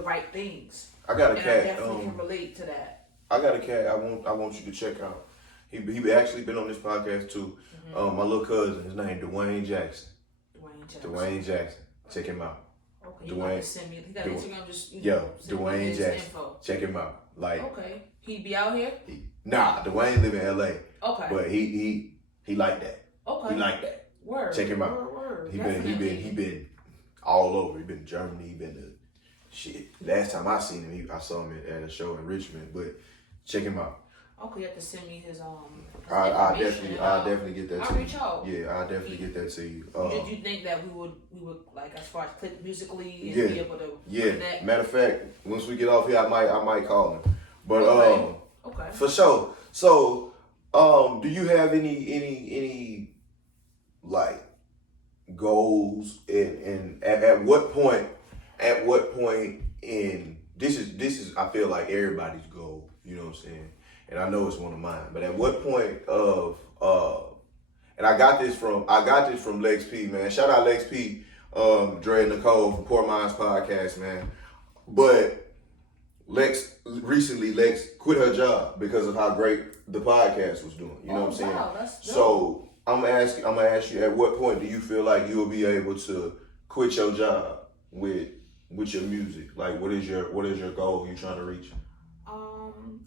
right things. I got a cat. I definitely can relate to that. I got a cat I want you to check out. He actually been on this podcast too. Mm-hmm. My little cousin, his name Dwayne Jackson. Dwayne Jackson. Check him out. Okay, Dwayne. Send me. He got Instagram. Just Dwayne Jackson. Info. Check him out. Like, okay, he be out here. Dwayne live in LA. Okay, but he like that. Okay, he like that. Word. Check him out. Word. He been all over. He been to Germany. He been to shit. Last time I seen him, I saw him at a show in Richmond. But check him out. Okay, you have to send me his I'll definitely get that to you. I'll reach out. Yeah, I'll definitely get that to you. Did you think that we would like, as far as click musically and be able to connect? Matter of fact, once we get off here, I might call him. But okay. For sure. So, do you have any like goals and at what point in this is I feel like everybody's goal, you know what I'm saying? And I know it's one of mine, but at what point of and I got this from Lex P, man. Shout out Lex P, Dre and Nicole from Poor Minds Podcast, man. But Lex quit her job because of how great the podcast was doing. You know what I'm saying? Wow, that's dope. So I'm gonna ask you, at what point do you feel like you will be able to quit your job with with your music? Like, what is your goal you trying to reach?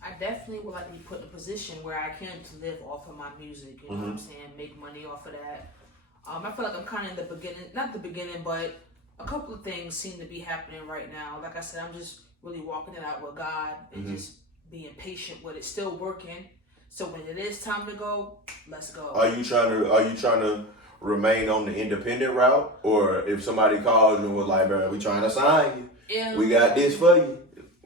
I definitely would like to be put in a position where I can live off of my music. You know what I'm saying? Make money off of that. I feel like I'm kind of in the beginning, not the beginning, but a couple of things seem to be happening right now. Like I said, I'm just really walking it out with God and just being patient with it. Still working. So when it is time to go, let's go. Are you trying to remain on the independent route, or if somebody calls you and was like, "Bro, we trying to sign you, we got this for you"?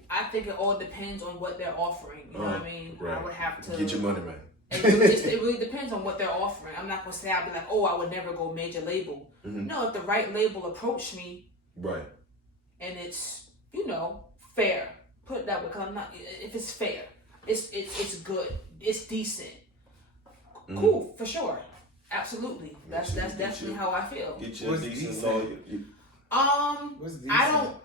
I think it all depends on what they're offering. You know what I mean? Right. I would have to get your money, man. It really depends on what they're offering. I'm not gonna say I'll be like, oh, I would never go major label. No, if the right label approached me, right, and it's fair, put it that way. Cause I'm not. If it's fair, it's good, it's decent, cool for sure, absolutely. That's definitely how I feel. Get your decent lawyer. What's decent? I don't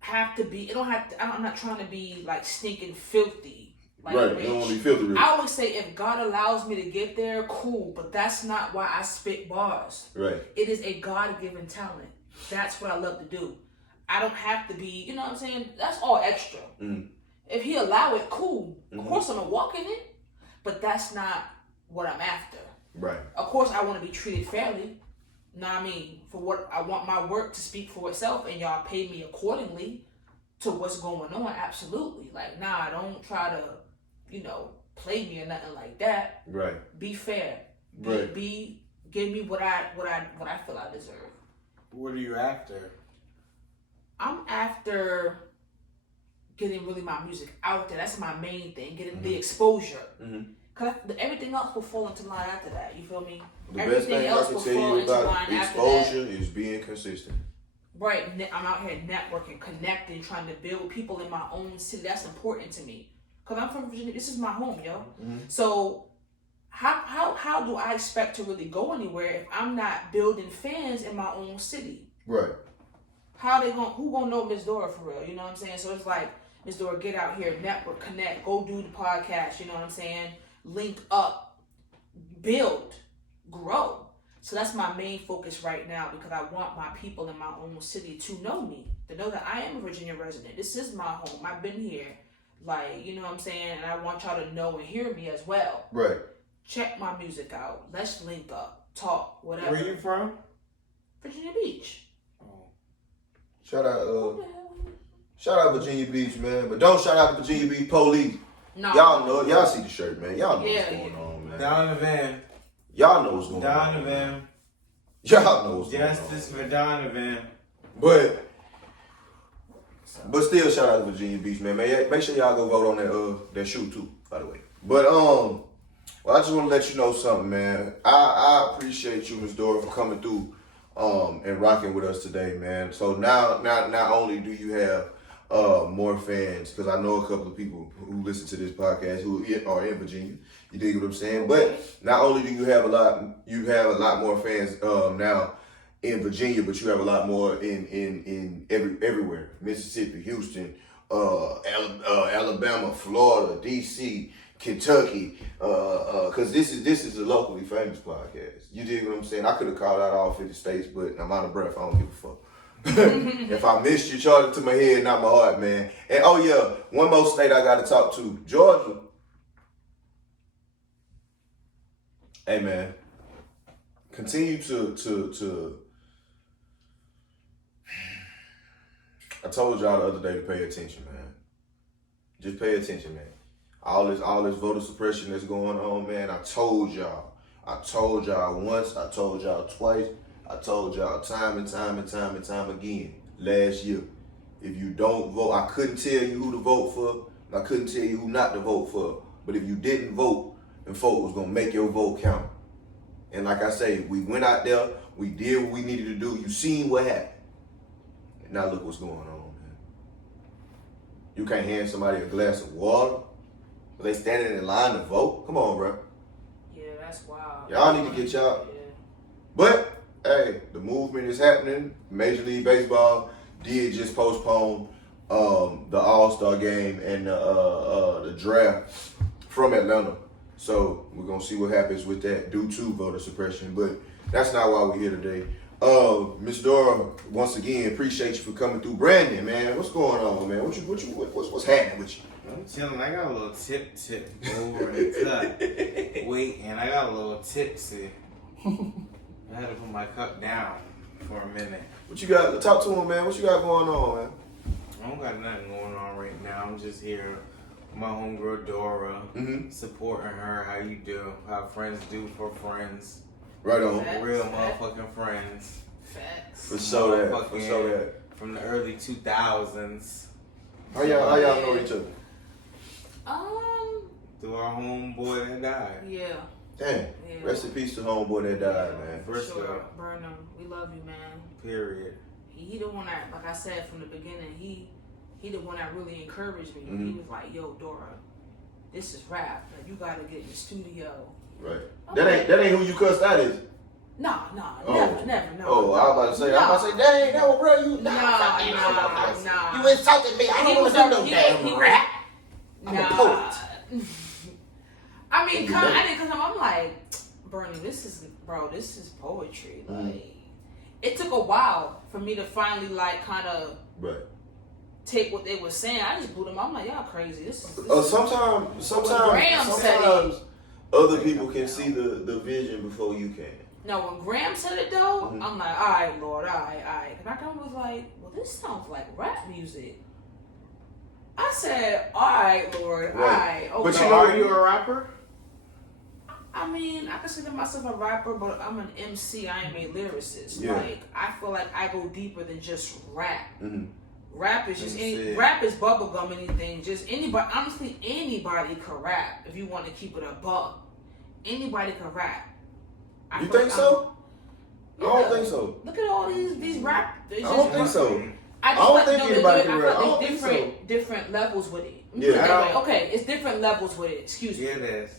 have to be. It don't have to. I'm not trying to be like stinking filthy. Like right, rich. you don't want to be filthy rich. I always say if God allows me to get there, cool. But that's not why I spit bars. Right. It is a God-given talent. That's what I love to do. I don't have to be. You know what I'm saying? That's all extra. If He allow it, cool. Of course I'm gonna walk in it, but that's not what I'm after. Right. Of course I want to be treated fairly. Know what I mean? For what I want my work to speak for itself, and y'all pay me accordingly to what's going on. Absolutely. Like, nah, don't try to, play me or nothing like that. Right. Be fair. Right. Give me what I feel I deserve. What are you after? I'm after getting really my music out there. That's my main thing. Getting the exposure. Cause everything else will fall into line after that. You feel me? The Everything best thing else I can will tell fall you into about line after exposure that. is being consistent. Right, I'm out here networking, connecting, trying to build people in my own city. That's important to me. Cause I'm from Virginia. This is my home, yo. So how do I expect to really go anywhere if I'm not building fans in my own city? Right. Who gonna know Misdora for real? You know what I'm saying? So it's like, Misdora, get out here, network, connect, go do the podcast. You know what I'm saying? Link up, build, grow. So that's my main focus right now, because I want my people in my own city to know me, to know that I am a Virginia resident. This is my home. I've been here. Like, you know what I'm saying? And I want y'all to know and hear me as well. Right. Check my music out. Let's link up, talk, whatever. Where you from? Virginia Beach. Shout out Virginia Beach, man. But don't shout out the Virginia Beach police. No. Y'all know, y'all see the shirt, man. Y'all know what's going on, man. Donovan. Y'all know what's going on. Donovan. Y'all know what's going on. Justice for Donovan. But still, shout out to Virginia Beach, man. Make sure y'all go vote on that shoe too, by the way. But well, I just want to let you know something, man. I appreciate you, Misdora, for coming through and rocking with us today, man. So now not only do you have more fans, because I know a couple of people who listen to this podcast who are in Virginia. You dig what I'm saying? But not only do you have a lot more fans now in Virginia, but you have a lot more in everywhere. Mississippi, Houston, Alabama, Florida, DC, Kentucky. Because this is a locally famous podcast. You dig what I'm saying? I could have called out all 50 states, but I'm out of breath. I don't give a fuck. If I missed you, charge it to my head, not my heart, man. And oh yeah, one more state I got to talk to, Georgia. Hey man, continue to. I told y'all the other day to pay attention, man. Just pay attention, man. All this voter suppression that's going on, man. I told y'all once. I told y'all twice. I told y'all time and time again last year. If you don't vote, I couldn't tell you who to vote for. I couldn't tell you who not to vote for. But if you didn't vote, then folk was gonna make your vote count. And like I say, we went out there, we did what we needed to do. You seen what happened. And now look what's going on, man. You can't hand somebody a glass of water. They standing in line to vote. Come on, bro. Yeah, that's wild. Y'all need to get y'all. Yeah. But hey, the movement is happening. Major League Baseball did just postpone the All-Star game and the draft from Atlanta. So we're gonna see what happens with that due to voter suppression. But that's not why we're here today. Misdora, once again, appreciate you for coming through. Brandon, man, what's going on, man? What's happening with you? I'm chilling. I got a little tip over in the cup. Wait, and I got a little tipsy. I had to put my cup down for a minute. What you got? Talk to him, man. What you got going on, man? I don't got nothing going on right now. I'm just here with my homegirl Dora, supporting her. How you do? How friends do for friends. Right on. Real motherfucking friends. Facts. For sure that. From the early 2000s. How y'all know each other? Through our homeboy that died. Yeah. Damn. Yeah. Rest in peace to homeboy that died, man. First Sure. up. Burnham, we love you, man. Period. He the one that, like I said from the beginning, he the one that really encouraged me. He was like, "Yo, Dora, this is rap. Like, you gotta get in the studio." Right. Okay. That ain't who you cussed out, is it? Nah, Oh. never, no. Oh, I was about to say, dang, that was bro, you. Nah. You insulted me. I don't want to do no damn rap. I'm a poet. I mean, I'm like, Bernie, this is poetry. Like, it took a while for me to finally like kind of take what they were saying. I just blew them. I'm like, y'all crazy. This is sometimes other people can see the vision before you can. No, when Graham said it though, I'm like, all right, Lord, all right. And I kind of was like, well, this sounds like rap music. I said, all right, Lord, all right. Okay. But So are you a rapper? I mean, I consider myself a rapper, but I'm an MC. I ain't a lyricist. Yeah. Like, I feel like I go deeper than just rap. Rap is just Rap is bubblegum. Anything, just anybody. Honestly, anybody can rap if you want to keep it a buck. Anybody can rap. You think so? I don't think so. Look at all these rap. I don't think so. I don't think anybody can rap. I don't There's think different levels with it. Yeah. Okay, it's different levels with it. Excuse me. Yeah, it is.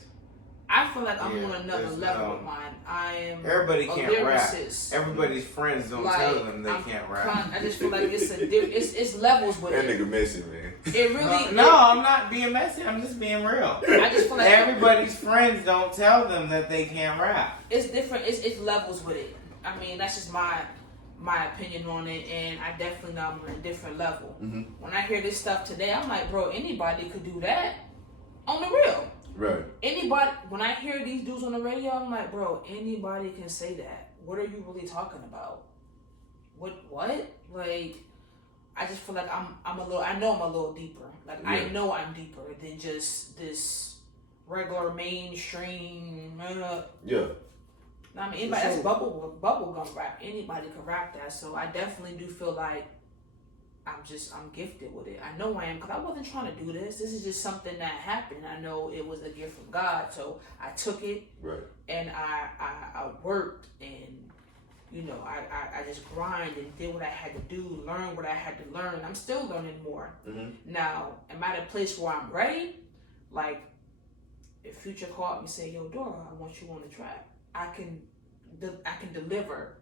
I feel like I'm Yeah, on another there's level with mine. I am. Everybody a can't rap. lyricist. Everybody's friends don't tell them they can't rap. I just feel like it's levels with That it. nigga messy, man. It really. No, I'm not being messy. I'm just being real. I just feel like Everybody's friends don't tell them that they can't rap. it's different. It's levels with it. I mean, that's just my opinion on it, and I definitely know I'm on a different level. When I hear this stuff today, I'm like, bro, anybody could do that on the real. Right. Anybody, when I hear these dudes on the radio, I'm like, bro, anybody can say that. What are you really talking about? What? Like, I just feel like I'm a little deeper. Like, Yeah. I know I'm deeper than just this regular mainstream. Yeah. I mean, anybody that's bubblegum rap. Anybody can rap that. So I definitely do feel like I'm gifted with it. I know I am, because I wasn't trying to do this. This is just something that happened. I know it was a gift from God, so I took it. Right. And I worked, and I just grind and did what I had to do, learn what I had to learn. I'm still learning more. Now, am I at a place where I'm ready? Like, if Future called me and said, "Yo, Dora, I want you on the track," I can deliver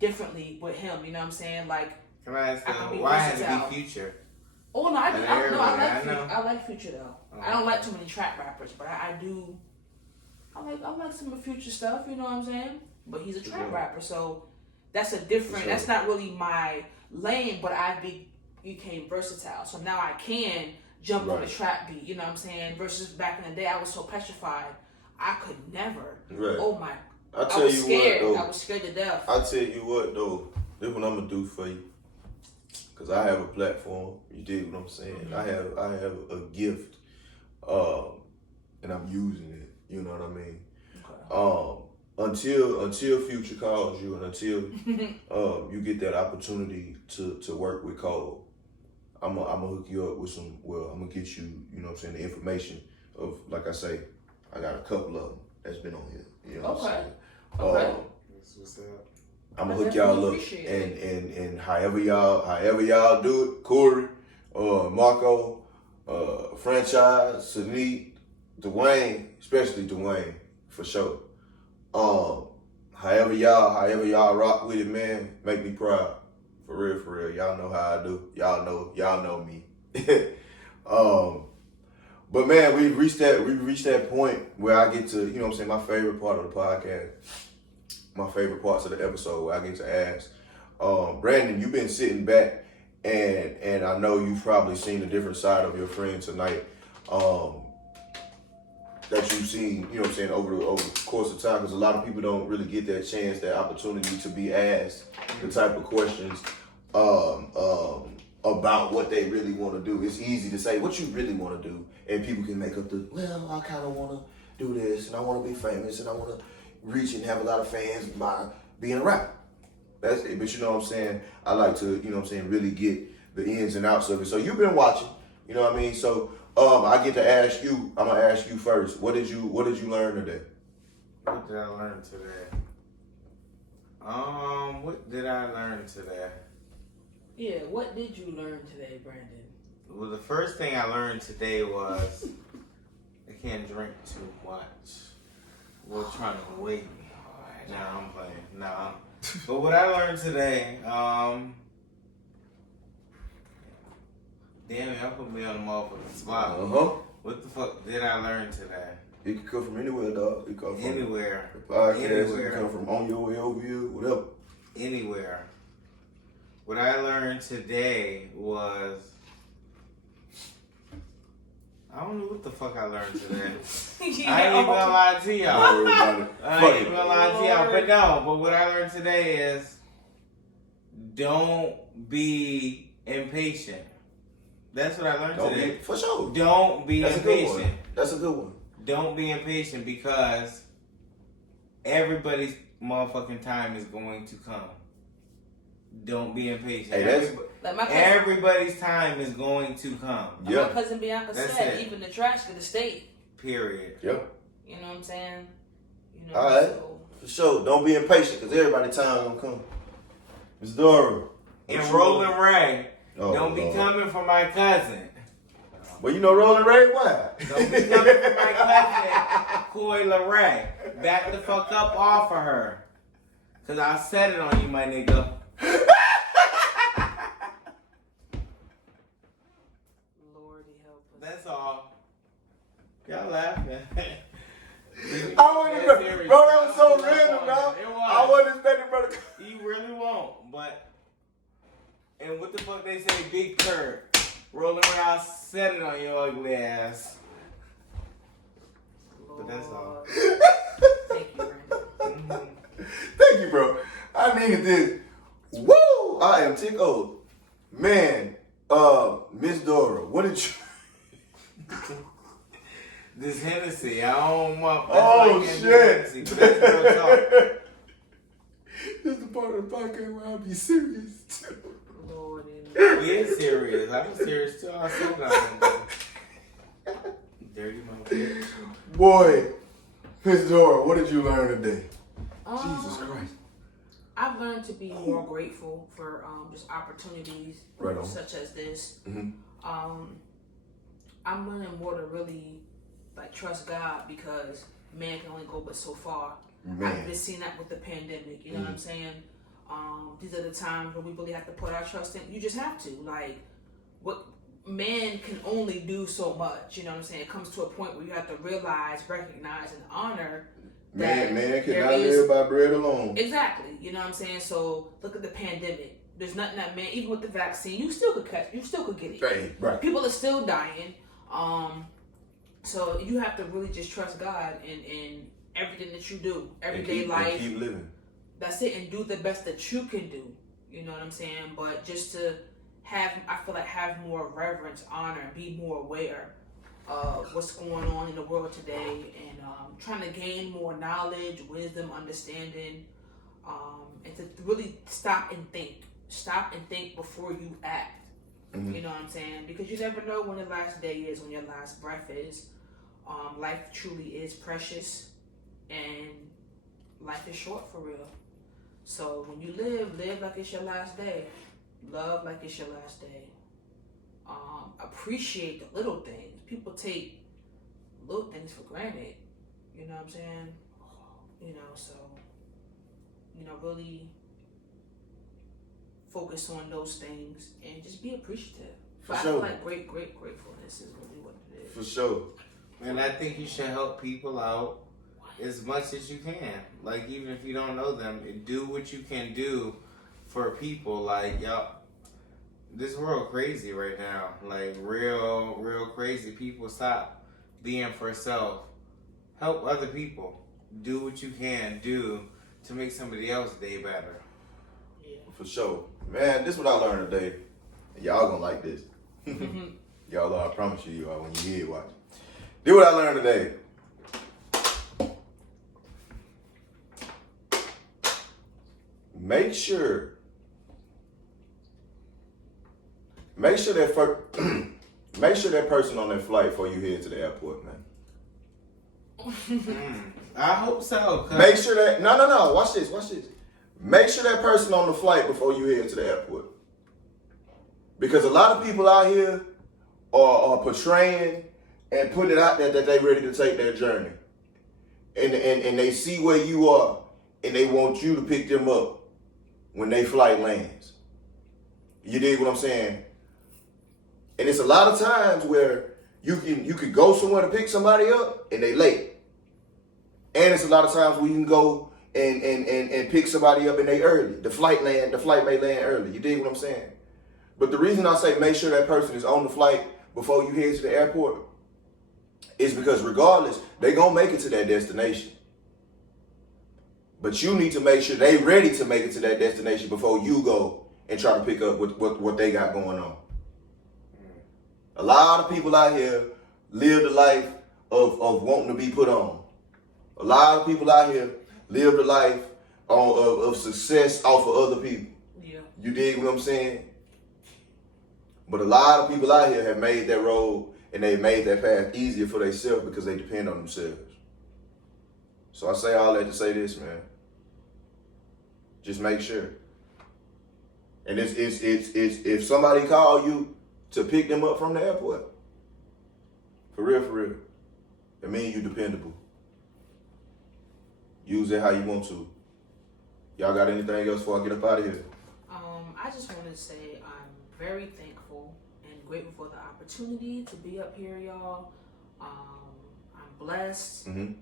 differently with him. You know what I'm saying? Like. Can I ask I can be why had versatile. to be Future? Oh no, I like Future though. Oh, I don't like too many trap rappers, but I do. I like some of Future stuff. You know what I'm saying? But he's a trap rapper, so that's a different. Sure. That's not really my lane. But I became versatile, so now I can jump on the trap beat. You know what I'm saying? Versus back in the day, I was so petrified. I could never. Right. Oh my. I was scared. I was scared to death. I tell you what though, this is what I'm gonna do for you. Cause I have a platform. You dig what I'm saying? I have a gift, and I'm using it. You know what I mean? Okay. Until Future calls you, and until you get that opportunity to work with Cole, I'm gonna hook you up with some. Well, I'm gonna get you. You know what I'm saying? The information of, like I say, I got a couple of them that's been on here. You know what I'm saying? Okay. That's what's up. I'm gonna hook y'all up, and however y'all do it, Corey, Marco, Franchise, Sneak, Dwayne, especially Dwayne for sure. However y'all rock with it, man, make me proud. For real. Y'all know how I do. Y'all know me. But man, we've reached that point where I get to, you know what I'm saying, my favorite part of the podcast. my favorite parts of the episode where I get to ask. Brandon, you've been sitting back, and I know you've probably seen a different side of your friend tonight. That you've seen, you know what I'm saying, over the course of time, because a lot of people don't really get that chance, that opportunity to be asked the type of questions about what they really want to do. It's easy to say what you really want to do, and people can make up well, I kind of want to do this, and I want to be famous, and I want to reach and have a lot of fans by being a rapper. That's it. But you know what I'm saying, I like to, you know what I'm saying, really get the ins and outs of it. So you've been watching, you know what I mean? So I get to ask you, I'm gonna ask you first. What did you learn today? What did I learn today? What did I learn today? Yeah, what did you learn today, Brandon? Well, the first thing I learned today was I can't drink too much. We're trying to wait. Nah, I'm playing. Nah. But what I learned today, damn, y'all put me on the motherfucking spot. What the fuck did I learn today? It could come from anywhere, dog. It come from Anywhere. the podcast. Anywhere. It could come from on your way over here, whatever. Anywhere. What I learned today was, I don't know what the fuck I learned today. I ain't even gonna lie to y'all. Don't worry about it. I ain't even gonna lie to y'all. But no, but what I learned today is, don't be impatient. That's what I learned today. For sure. Don't be impatient. That's a good one. Don't be impatient, because everybody's motherfucking time is going to come. Don't be impatient. Hey, Everybody's time is going to come. Like my cousin Bianca said, even the trash could have stayed. Period. Yep. You know what I'm saying? You know, all right. so. For sure. Don't be impatient, because everybody's time gonna come. Misdora. And Rolling Ray. Don't be Lord. coming for my cousin. Well, you know Rolling Ray, why? Don't be coming for my cousin, Coy LaRae. Back the fuck up off of her. Because I said it on you, my nigga. Lordy help us. That's all. Y'all laughing. I wasn't bro, that was so random, dog. It was. I wasn't expecting brother. You really won't, but. And what the fuck they say, Big Kurt. Rolling around, set it on your ugly ass. But that's all. Thank you, Brandon. Thank you, bro. I needed this. Woo! I am tickled. Man, Misdora, what did you... This Hennessy, I don't want... Oh, like shit. Hennessy, but that's real talk. This is the part of the podcast where I'll be serious, too. Lordy. We is serious. I'm serious, too. I said nothing. Dirty motherfucker. Boy, Misdora, what did you learn today? Jesus Christ. I've learned to be more grateful for just opportunities such as this. Mm-hmm. I'm learning more to really like trust God, because man can only go but so far. I've been seeing that with the pandemic. You know what I'm saying? These are the times where we really have to put our trust in. You just have to. Like, what man can only do so much. You know what I'm saying? It comes to a point where you have to realize, recognize, and honor. Man cannot live by bread alone. Exactly. You know what I'm saying? So look at the pandemic. There's nothing that man, even with the vaccine, you still could get it. Right. People are still dying. So you have to really just trust God in everything that you do, everyday life. And keep living. That's it, and do the best that you can do. You know what I'm saying? But just to have more reverence, honor, and be more aware of what's going on in the world today, and trying to gain more knowledge, wisdom, understanding, and to really stop and think before you act. Mm-hmm. You know what I'm saying? Because you never know when your last day is, when your last breath is. Life truly is precious, and life is short for real. So when you live like it's your last day. Love like it's your last day. Appreciate the little things. People take little things for granted. You know what I'm saying? You know, so, really focus on those things and just be appreciative. For I sure. feel like great gratefulness is really what it is. For sure. And I think you should help people out. as much as you can. Like, even if you don't know them, do what you can do for people. Like, y'all, this world crazy right now. Like, real crazy. People, stop being for self. Help other people. Do what you can do to make somebody else's day better. Yeah. For sure. Man, this is what I learned today. And y'all gonna like this. Y'all know, I promise you, y'all, when you hear it, watch. This what I learned today. Make sure that make sure that person on that flight before you head to the airport, man. I hope so. Make sure that no. Watch this. Make sure that person on the flight before you head to the airport, because a lot of people out here are portraying and putting it out there that they ready to take their journey, and they see where you are, and they want you to pick them up when they flight lands. You dig what I'm saying? And it's a lot of times where you could go somewhere to pick somebody up and they late. And it's a lot of times where you can go and pick somebody up and they early. The flight may land early. You dig what I'm saying? But the reason I say make sure that person is on the flight before you head to the airport is because regardless, they gonna make it to that destination. But you need to make sure they ready to make it to that destination before you go and try to pick up what they got going on. A lot of people out here live the life of wanting to be put on. A lot of people out here live the life of success off of other people. Yeah. You dig what I'm saying? But a lot of people out here have made that road and they made that path easier for themselves because they depend on themselves. So I say all that to say this, man. Just make sure. And it's if somebody call you to pick them up from the airport, for real, it means you dependable. Use it how you want to. Y'all got anything else before I get up out of here? I just wanted to say I'm very thankful and grateful for the opportunity to be up here, y'all. I'm blessed, and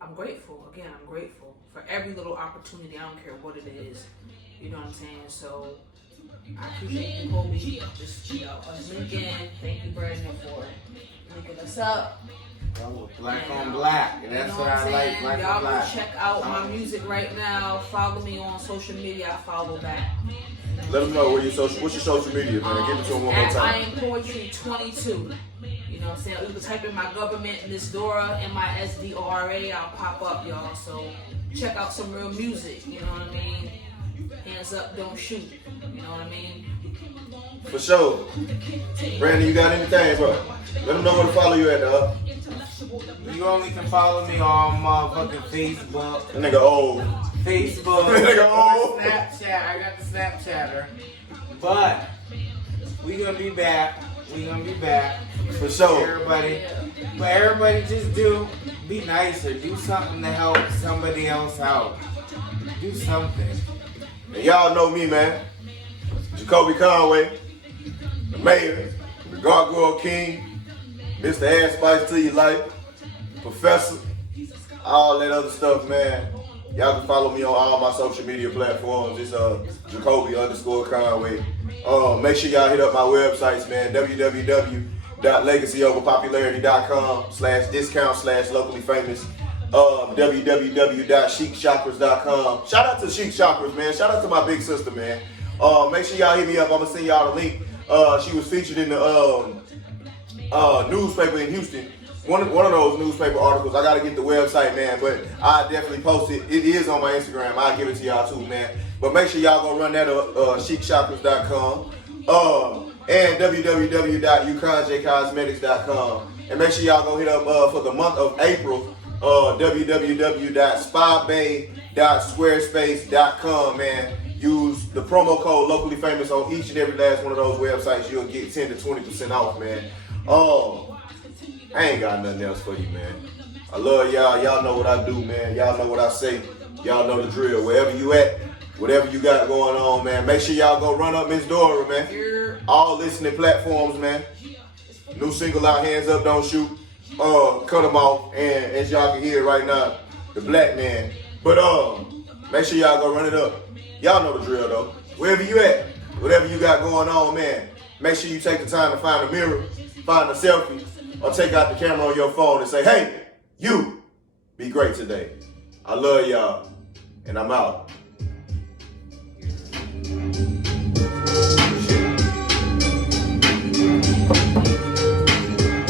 I'm grateful. Again, I'm grateful for every little opportunity. I don't care what it is. You know what I'm saying? So I appreciate you, Kobe. Just, us linking. Thank you, Brandon, for linking us up. Black on black, and that's what I like. Black Y'all on black. go check out my music right now. Follow me on social media. I follow back. Let them know what's your social media, man. Give it to them one more At I time. Am Poetry 22. You know what I'm saying? You can type in my government, Misdora, MISDORA. I'll pop up, y'all. So check out some real music. You know what I mean? Hands up, don't shoot. You know what I mean? For sure. Brandon, you got anything, bro? Let them know where to follow you at, dog. You only can follow me on motherfucking Facebook. That nigga old. Facebook. That nigga old. Snapchat. I got the Snapchatter. But we gonna be back. For sure. Everybody just be nicer. Do something to help somebody else out. Do something. And y'all know me, man. Jacolby Conway, the mayor, the Gargoyle King, Mr. Ass Spice to your life, Professor, all that other stuff, man. Y'all can follow me on all my social media platforms. It's Jacolby_Conway. Make sure y'all hit up my websites, man. www.legacyoverpopularity.com/discount/locally famous. www.chicchakras.com. Shout out to Chic Chakras, man. Shout out to my big sister, man. Make sure y'all hit me up. I'm gonna send y'all the link. She was featured in the newspaper in Houston. One of those newspaper articles. I gotta get the website, man, but I definitely post it. It is on my Instagram. I'll give it to y'all too, man. But make sure y'all go run that up, chicchakras.com. And www.ukonjcosmetics.com. And make sure y'all go hit up for the month of April, www.spabay.squarespace.com, man. Use the promo code locally famous on each and every last one of those websites. You'll get 10 to 20% off, man. I ain't got nothing else for you, man. I love y'all. Y'all know what I do, man. Y'all know what I say. Y'all know the drill. Wherever you at, whatever you got going on, man. Make sure y'all go run up Misdora, man. All listening platforms, man. New single out, Hands Up, Don't Shoot. cut him off, and as y'all can hear right now, the black man. But make sure y'all go run it up. Y'all know the drill though. Wherever you at, whatever you got going on, man, make sure you take the time to find a mirror, find a selfie, or take out the camera on your phone and say, hey, you, be great today. I love y'all, and I'm out.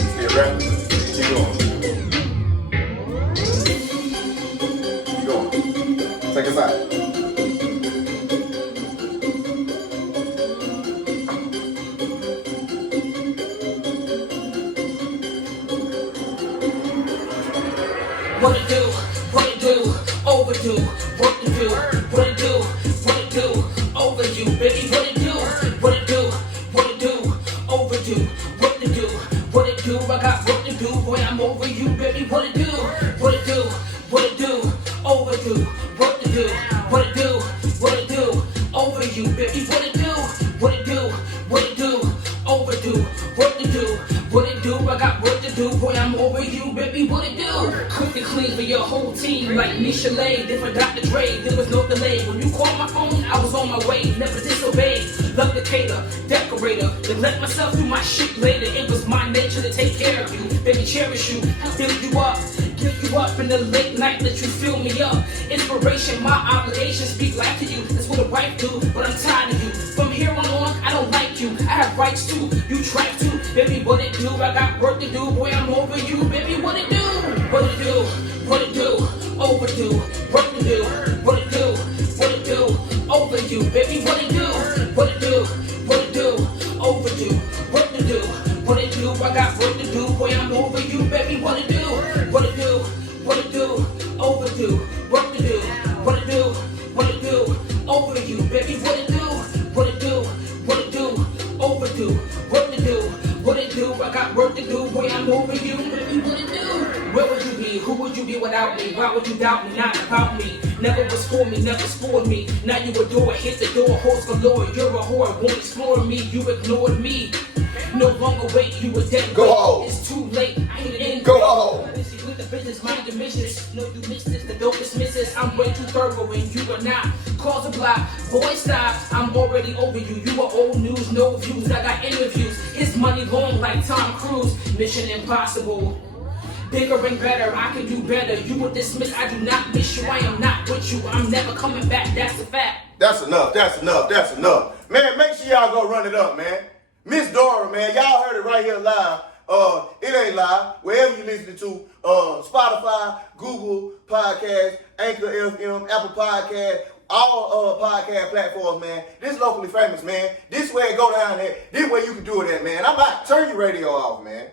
Still rapping? Keep going. Keep going. Take us out. What it do, overdue, what to do, what it do, over you, baby, what it do, overdue, what to do, I got work to do, boy, I'm over you, baby, what it do, overdue, what to do, over you, baby, what it do, overdue, what it do, I got work to do, boy, I'm over you, baby, what it do? Quick and clean for your whole team, like Michelet, different Dr. Dre, there was no delay. When you called my phone, I was on my way, never disobeyed. Love the cater, decorator, neglect myself, do my shit later. It was my nature to take care of you, baby, cherish you, build you up. Give you up in the late night, let you fill me up. Inspiration, my obligation, speak life to you. That's what a wife do, but I'm tired of you. From here on, I don't like you. I have rights too, you try to. Baby, what it do? I got work to do, boy, I'm over you. Baby, what it do? What it do? Overdue, work to do. What it do? Over you. Baby, what it do? Overdue, work to do. What it do? I got work to do, boy, I'm over you. Baby, what it do? Overdue, work to do. What it do? Over you, baby, what it do? Overdue, work to do. What it do? I got work to do, boy, I'm over you, baby, what it do? Where would you be? Who would you be without me? Why would you doubt me? Not about me. Never was for me, never spoiled me. Now you adore, hit the door, horse galore. You're a whore, won't explore me. You ignored me. No longer wait, you were dead. Go home. It's too late. I ain't in. Go home. With the business, mind your business. No, you missed this, the dopest misses. I'm way too thorough and you are not. Cause a block, boy stop. I'm already over you. You are old news, no views. I got interviews. His money long like Tom Cruise. Mission impossible. Bigger and better, I can do better. You were dismissed, I do not miss you. I am not with you. I'm never coming back. That's a fact. That's enough. Man, make sure y'all go run it up, man. Misdora, man, y'all heard it right here live. It ain't live. Wherever you listening to, Spotify, Google Podcast, Anchor FM, Apple Podcast, all podcast platforms, man. This locally famous, man. This way it go down there. This way you can do it at, man. I'm about to turn your radio off, man.